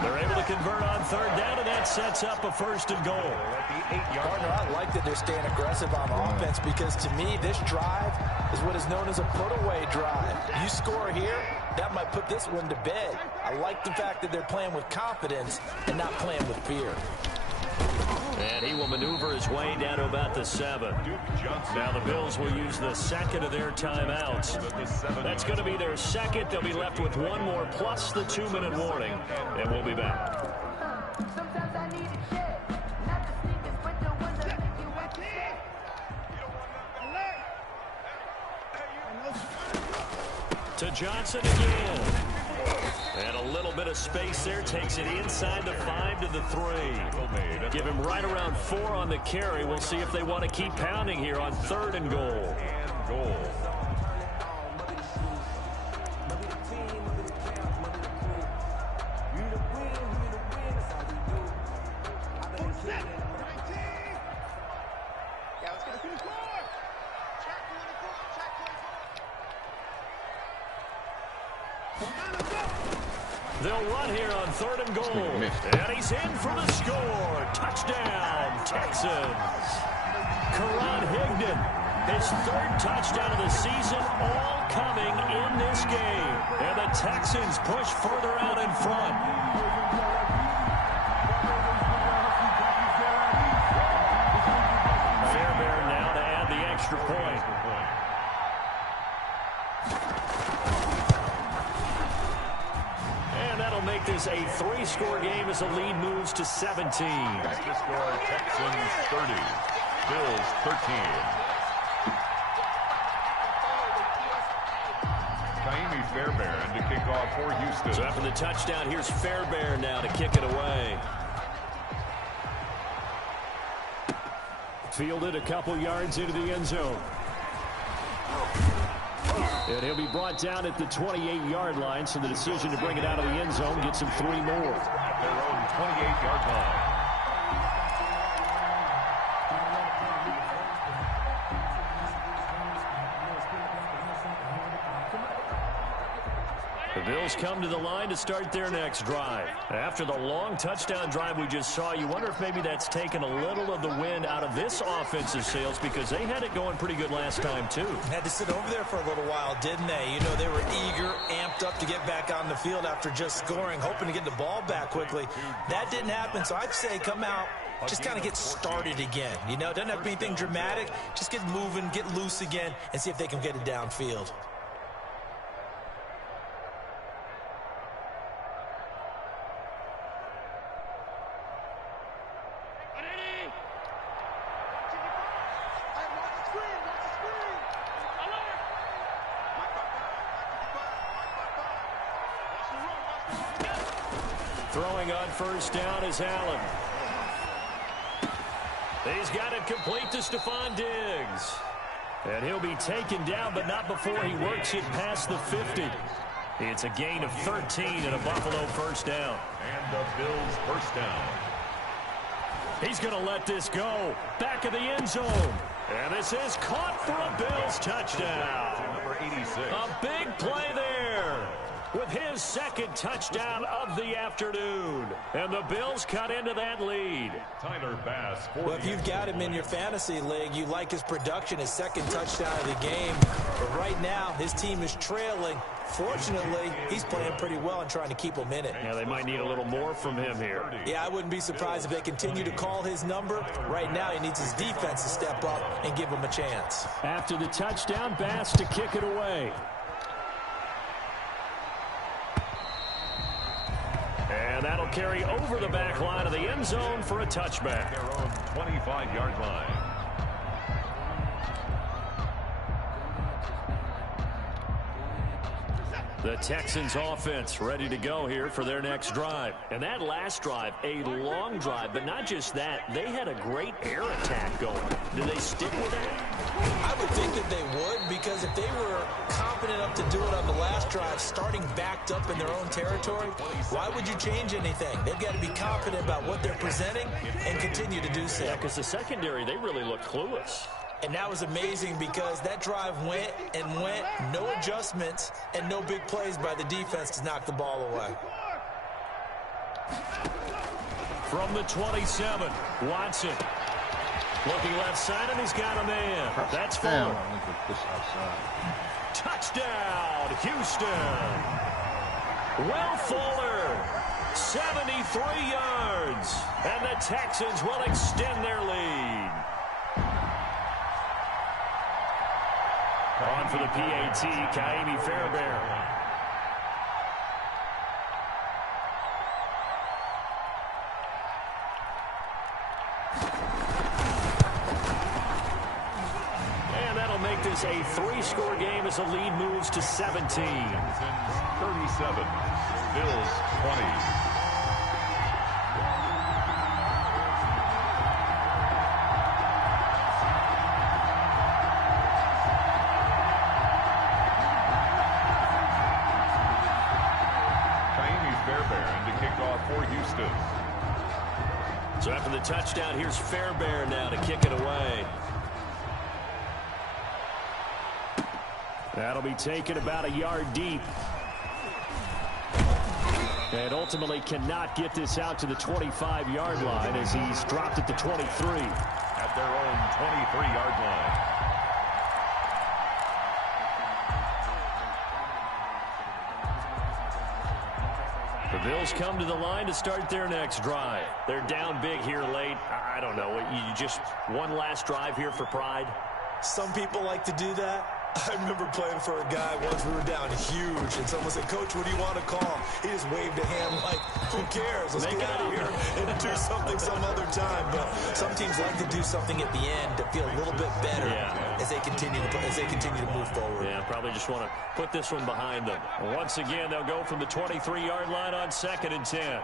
They're able to convert on 3rd down, and that sets up a 1st and goal. At the 8-yard line. I like that they're staying aggressive on offense because, to me, this drive is what is known as a put-away drive. You score here, that might put this one to bed. I like the fact that they're playing with confidence and not playing with fear. And he will maneuver his way down to about the 7. Now the Bills will use the 2nd of their timeouts. That's going to be their 2nd. They'll be left with 1 more plus the 2-minute warning. And we'll be back. To Johnson again. And a little bit of space there. Takes it inside the 5 to the 3. Give him right around 4 on the carry. We'll see if they want to keep pounding here on 3rd and goal. They'll run here on 3rd and goal. And he's in for the score. Touchdown, Texans. Karan Higdon, his 3rd touchdown of the season, all coming in this game. And the Texans push further out in front. Fairbairn now to add the extra point. Make this a 3-score game as the lead moves to 17. Back to score, Texans 30, Bills 13. Kaimi Fairbairn to kick off for Houston. So after the touchdown, here's Fairbairn now to kick it away. Fielded a couple yards into the end zone. And he'll be brought down at the 28-yard line, so the decision to bring it out of the end zone gets him 3 more. At their own 28-yard line. The Bills come to the line to start their next drive. After the long touchdown drive we just saw, you wonder if maybe that's taken a little of the wind out of this offensive sails because they had it going pretty good last time, too. Had to sit over there for a little while, didn't they? You know, they were eager, amped up to get back on the field after just scoring, hoping to get the ball back quickly. That didn't happen, so I'd say come out, just kind of get started again. You know, doesn't have to be anything dramatic. Just get moving, get loose again, and see if they can get it downfield. Throwing on first down is Allen. He's got it complete to Stephon Diggs. And he'll be taken down, but not before he works it past the 50. It's a gain of 13 and a Buffalo first down. And the Bills first down. He's going to let this go. Back of the end zone. And this is caught for a Bills touchdown. Number 86. A big play there with his second touchdown of the afternoon. And the Bills cut into that lead. Tyler Bass. Well, if you've got him in your fantasy league, you like his production, his second touchdown of the game. But right now, his team is trailing. Fortunately, he's playing pretty well and trying to keep him in it. Yeah, they might need a little more from him here. Yeah, I wouldn't be surprised if they continue to call his number. Right now, he needs his defense to step up and give him a chance. After the touchdown, Bass to kick it away. And that'll carry over the back line of the end zone for a touchback. Their own 25-yard line. The Texans offense ready to go here for their next drive. And that last drive, a long drive, but not just that. They had a great air attack going. Do they stick with that? I would think that they would, because if they were confident enough to do it on the last drive, starting backed up in their own territory, why would you change anything? They've got to be confident about what they're presenting and continue to do so. Yeah, because the secondary, they really look clueless. And that was amazing because that drive went and went, no adjustments, and no big plays by the defense to knock the ball away. From the 27, Watson. Looking left side, and he's got a man. That's Fuller. Touchdown, Houston. Will Fuller, 73 yards. And the Texans will extend their lead. On for the PAT, Ka'imi Fairbairn. And that'll make this a three-score game as the lead moves to 17. 37. Bills 20. So after the touchdown, here's Fairbairn now to kick it away. That'll be taken about a yard deep. And ultimately cannot get this out to the 25-yard line as he's dropped at the 23. At their own 23-yard line. The Bills come to the line to start their next drive. They're down big here late. I don't know. You just one last drive here for pride? Some people like to do that. I remember playing for a guy once. We were down huge, and someone said, "Coach, what do you want to call?" He just waved a hand like, "Who cares? Let's get out of here and do something some other time." But some teams like to do something at the end to feel a little bit better as they continue to move forward. Yeah, probably just want to put this one behind them. Once again, they'll go from the 23-yard line on 2nd and 10.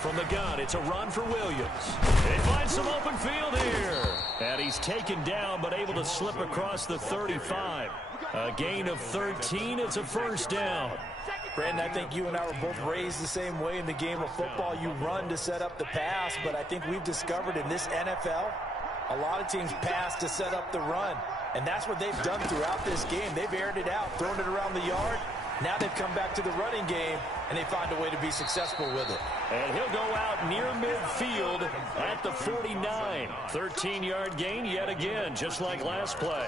From the gun, it's a run for Williams. They find some open field here. And he's taken down, but able to slip across the 35. A gain of 13. It's a first down. Brandon, I think you and I were both raised the same way in the game of football. You run to set up the pass, but I think we've discovered in this NFL, a lot of teams pass to set up the run. And that's what they've done throughout this game. They've aired it out, thrown it around the yard. Now they've come back to the running game, and they find a way to be successful with it. And he'll go out near midfield at the 49. 13-yard gain yet again, just like last play.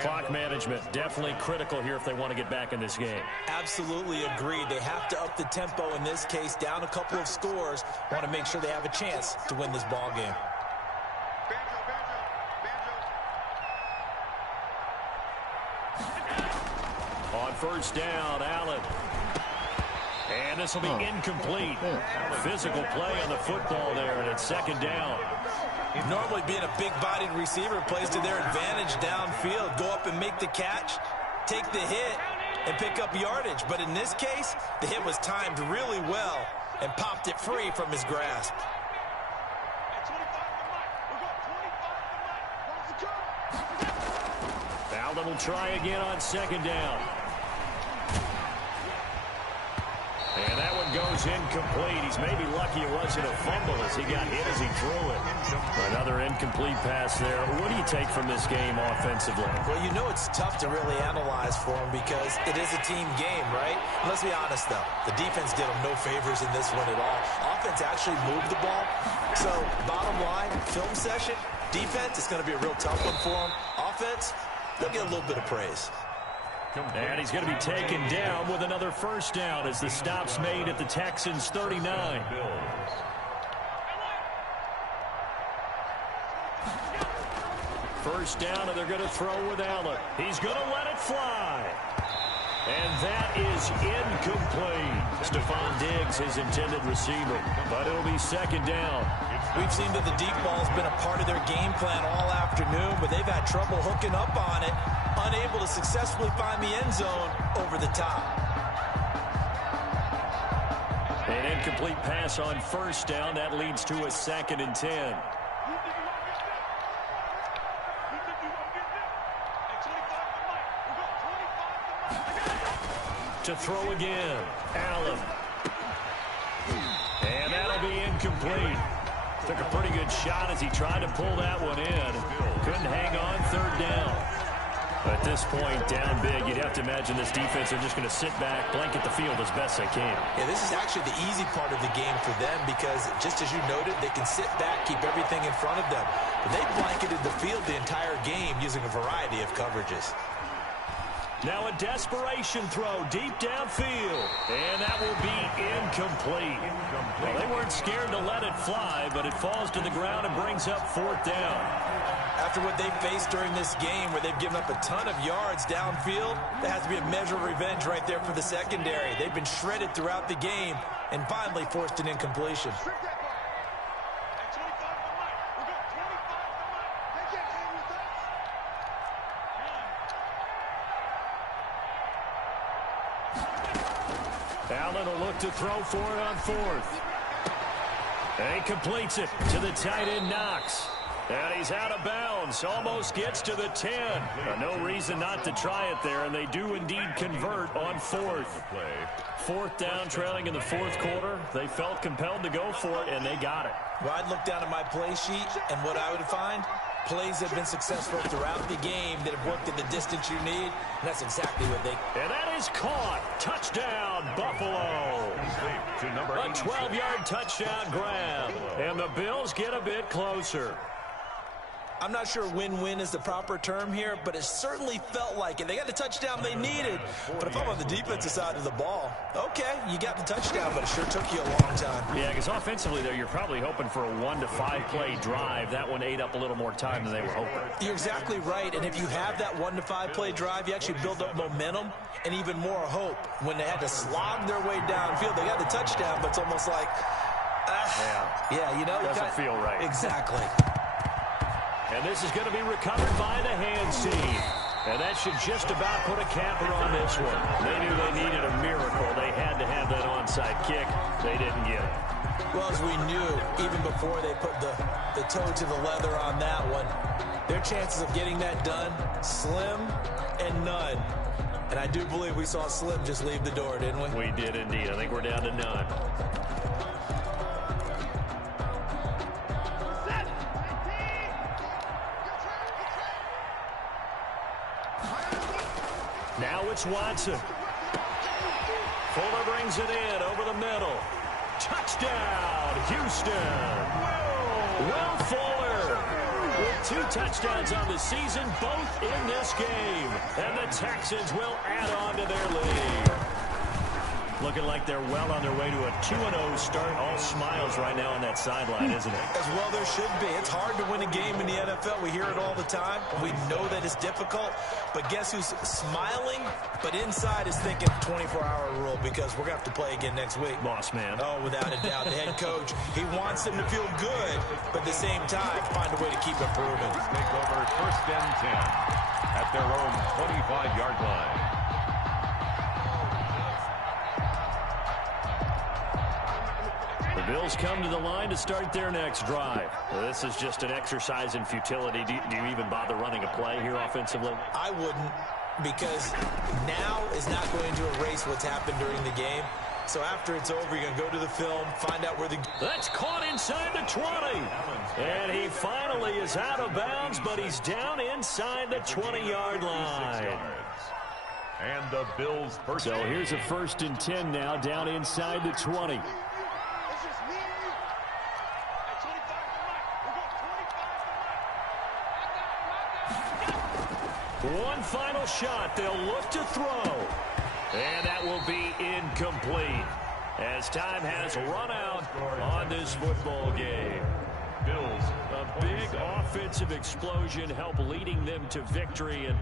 Clock management definitely critical here if they want to get back in this game. Absolutely agreed. They have to up the tempo in this case, down a couple of scores. Want to make sure they have a chance to win this ball game. On first down, Allen. And this will be incomplete. Physical play on the football there, and it's 2nd down. Normally being a big-bodied receiver plays to their advantage downfield. Go up and make the catch. take the hit and pick up yardage. But in this case, the hit was timed really well and popped it free from his grasp. Allen will try again on second down. And that one goes incomplete. He's maybe lucky it wasn't a fumble as he got hit as he threw it. Another incomplete pass there. What do you take from this game offensively? Well, you know it's tough to really analyze for him because it is a team game, right? Let's be honest, though. The defense did him no favors in this one at all. Offense actually moved the ball. So, bottom line, film session, defense, it's going to be a real tough one for him. Offense, they'll get a little bit of praise. And he's going to be taken down with another first down as the stop's made at the Texans' 39. First down, and they're going to throw with Allen. He's going to let it fly. And that is incomplete. Stephon Diggs, his intended receiver. But it'll be second down. We've seen that the deep ball's been a part of their game plan all afternoon, but they've had trouble hooking up on it, unable to successfully find the end zone over the top. An incomplete pass on first down. That leads to a 2nd and 10. To throw again, Allen. And that'll be incomplete. Took a pretty good shot as he tried to pull that one in. Couldn't hang on third down. At this point, down big, you'd have to imagine this defense are just going to sit back, blanket the field as best they can. Yeah, this is actually the easy part of the game for them because, just as you noted, they can sit back, keep everything in front of them. But they blanketed the field the entire game using a variety of coverages. Now a desperation throw deep downfield. And that will be incomplete. Well, they weren't scared to let it fly, but it falls to the ground and brings up 4th down. After what they faced during this game where they've given up a ton of yards downfield, there has to be a measure of revenge right there for the secondary. They've been shredded throughout the game and finally forced an incompletion. Allen will look to throw for it on 4th. And he completes it to the tight end, Knox. And he's out of bounds. Almost gets to the 10. No reason not to try it there, and they do indeed convert on 4th. 4th down, trailing in the 4th quarter. They felt compelled to go for it, and they got it. Well, I'd look down at my play sheet, and what I would find, plays have been successful throughout the game that have worked at the distance you need, and that's exactly what they... And that is caught. Touchdown, Buffalo. A 12-yard touchdown grab. And the Bills get a bit closer. I'm not sure win-win is the proper term here, but it certainly felt like it. They got the touchdown they needed. But if I'm on the defensive side of the ball, okay, you got the touchdown, but it sure took you a long time. Yeah, because offensively there, you're probably hoping for a 1 to 5 play drive. That one ate up a little more time than they were hoping. You're exactly right, and if you have that 1 to 5 play drive, you actually build up momentum and even more hope. When they had to slog their way downfield, they got the touchdown, but it's almost like, yeah, you know. Doesn't feel right. Exactly. And this is going to be recovered by the hands team. And that should just about put a capper on this one. They knew they needed a miracle. They had to have that onside kick. They didn't get it. Well, as we knew, even before they put the toe to the leather on that one, their chances of getting that done, slim and none. And I do believe we saw Slim just leave the door, didn't we? We did indeed. I think we're down to none. Now it's Watson. Fuller brings it in over the middle. Touchdown, Houston. Will Fuller with 2 touchdowns on the season, both in this game. And the Texans will add on to their lead. Looking like they're well on their way to a 2-0 start. All smiles right now on that sideline, isn't it? As well there should be. It's hard to win a game in the NFL. We hear it all the time. We know that it's difficult. But guess who's smiling? But inside is thinking 24-hour rule because we're going to have to play again next week. Boss man. Oh, without a doubt. The head coach, he wants them to feel good, but at the same time, find a way to keep improving. Take over 1st and 10. at their own 25-yard line. The Bills come to the line to start their next drive. This is just an exercise in futility. Do you even bother running a play here offensively? I wouldn't, because now is not going to erase what's happened during the game. So after it's over, you're going to go to the film, find out where the... That's caught inside the 20. And he finally is out of bounds, but he's down inside the 20-yard line. And the Bills first. So here's a 1st and 10 now, down inside the 20. One final shot. They'll look to throw. And that will be incomplete as time has run out on this football game. Bills. A big offensive explosion helped leading them to victory. And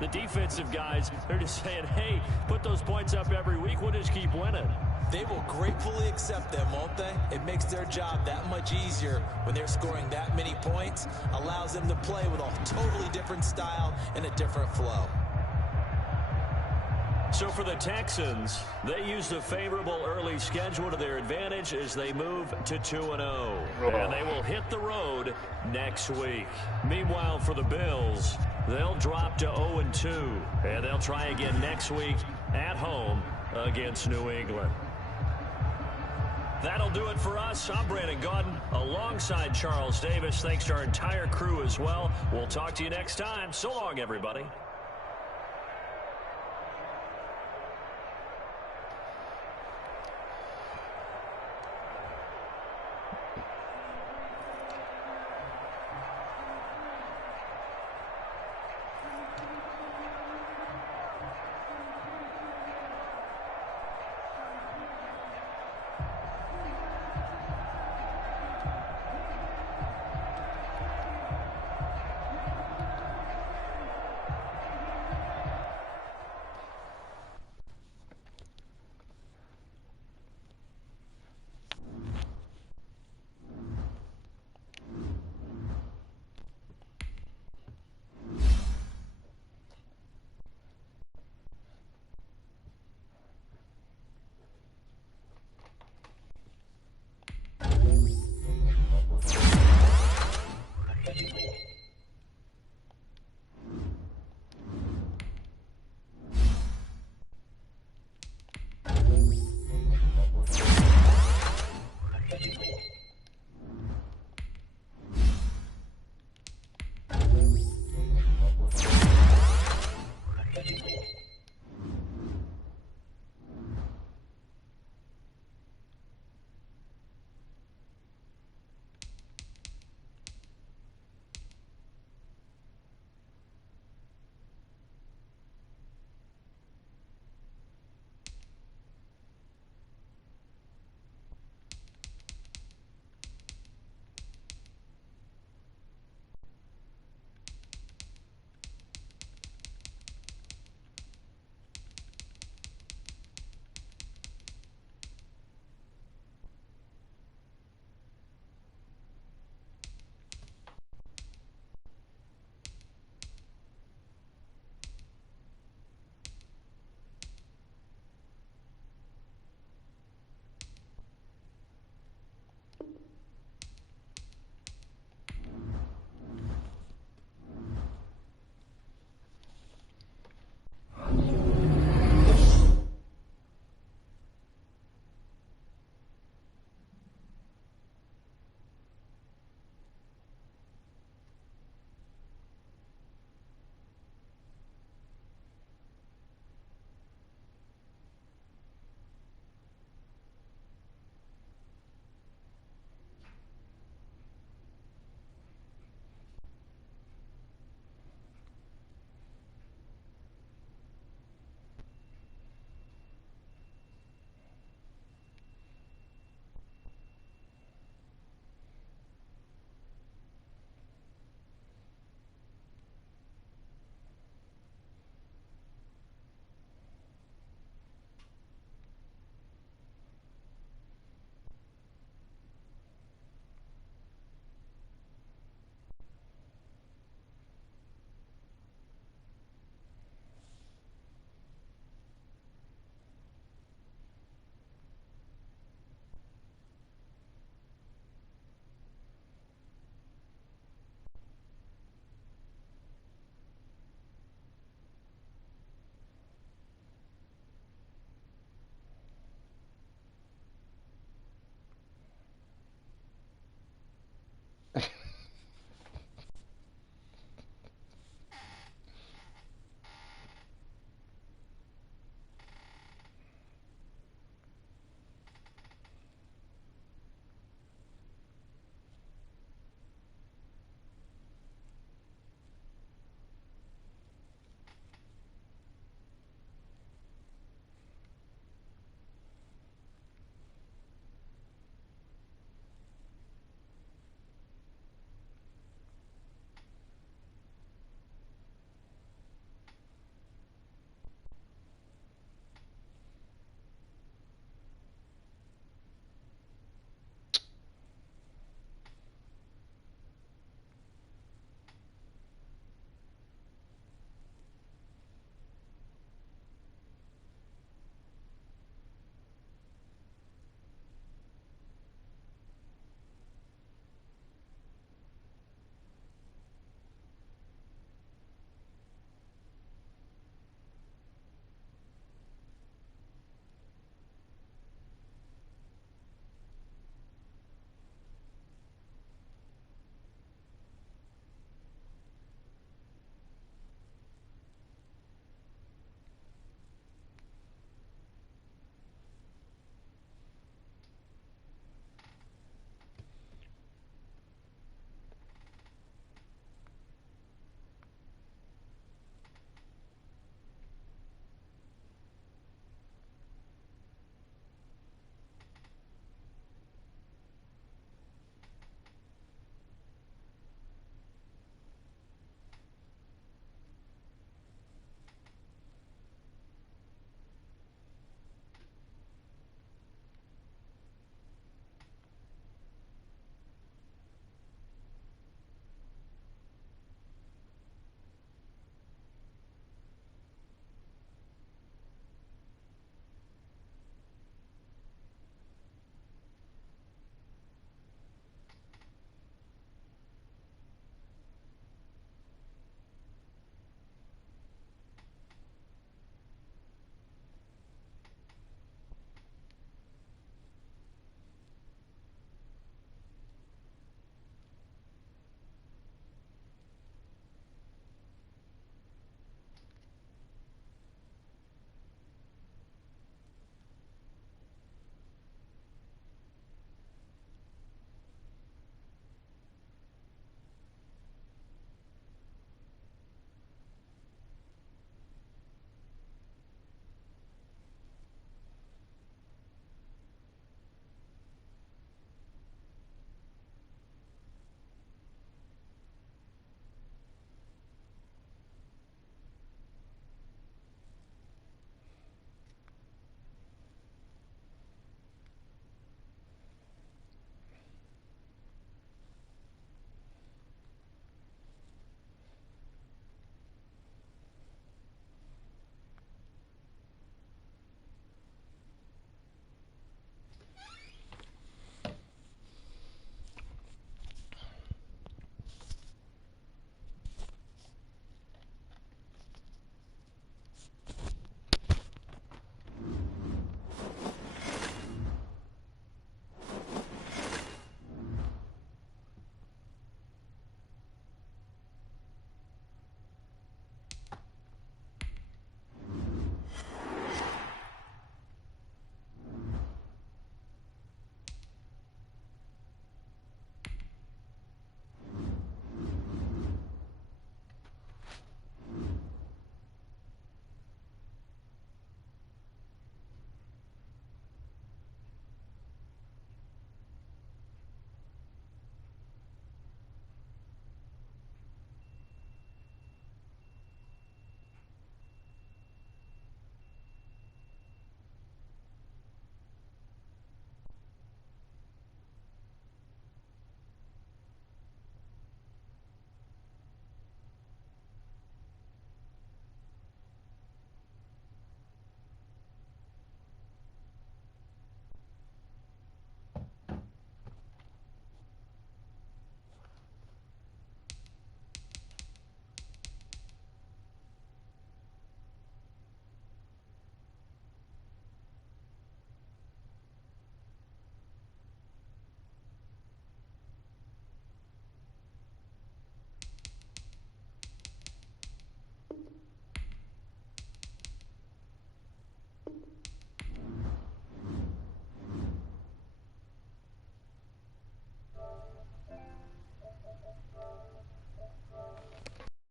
the defensive guys, they're just saying, hey, put those points up every week. We'll just keep winning. They will gratefully accept them, won't they? It makes their job that much easier when they're scoring that many points. Allows them to play with a totally different style and a different flow. So for the Texans, they used a favorable early schedule to their advantage as they move to 2-0. And they will hit the road next week. Meanwhile, for the Bills, they'll drop to 0-2. And they'll try again next week at home against New England. That'll do it for us. I'm Brandon Gaudin alongside Charles Davis. Thanks to our entire crew as well. We'll talk to you next time. So long, everybody.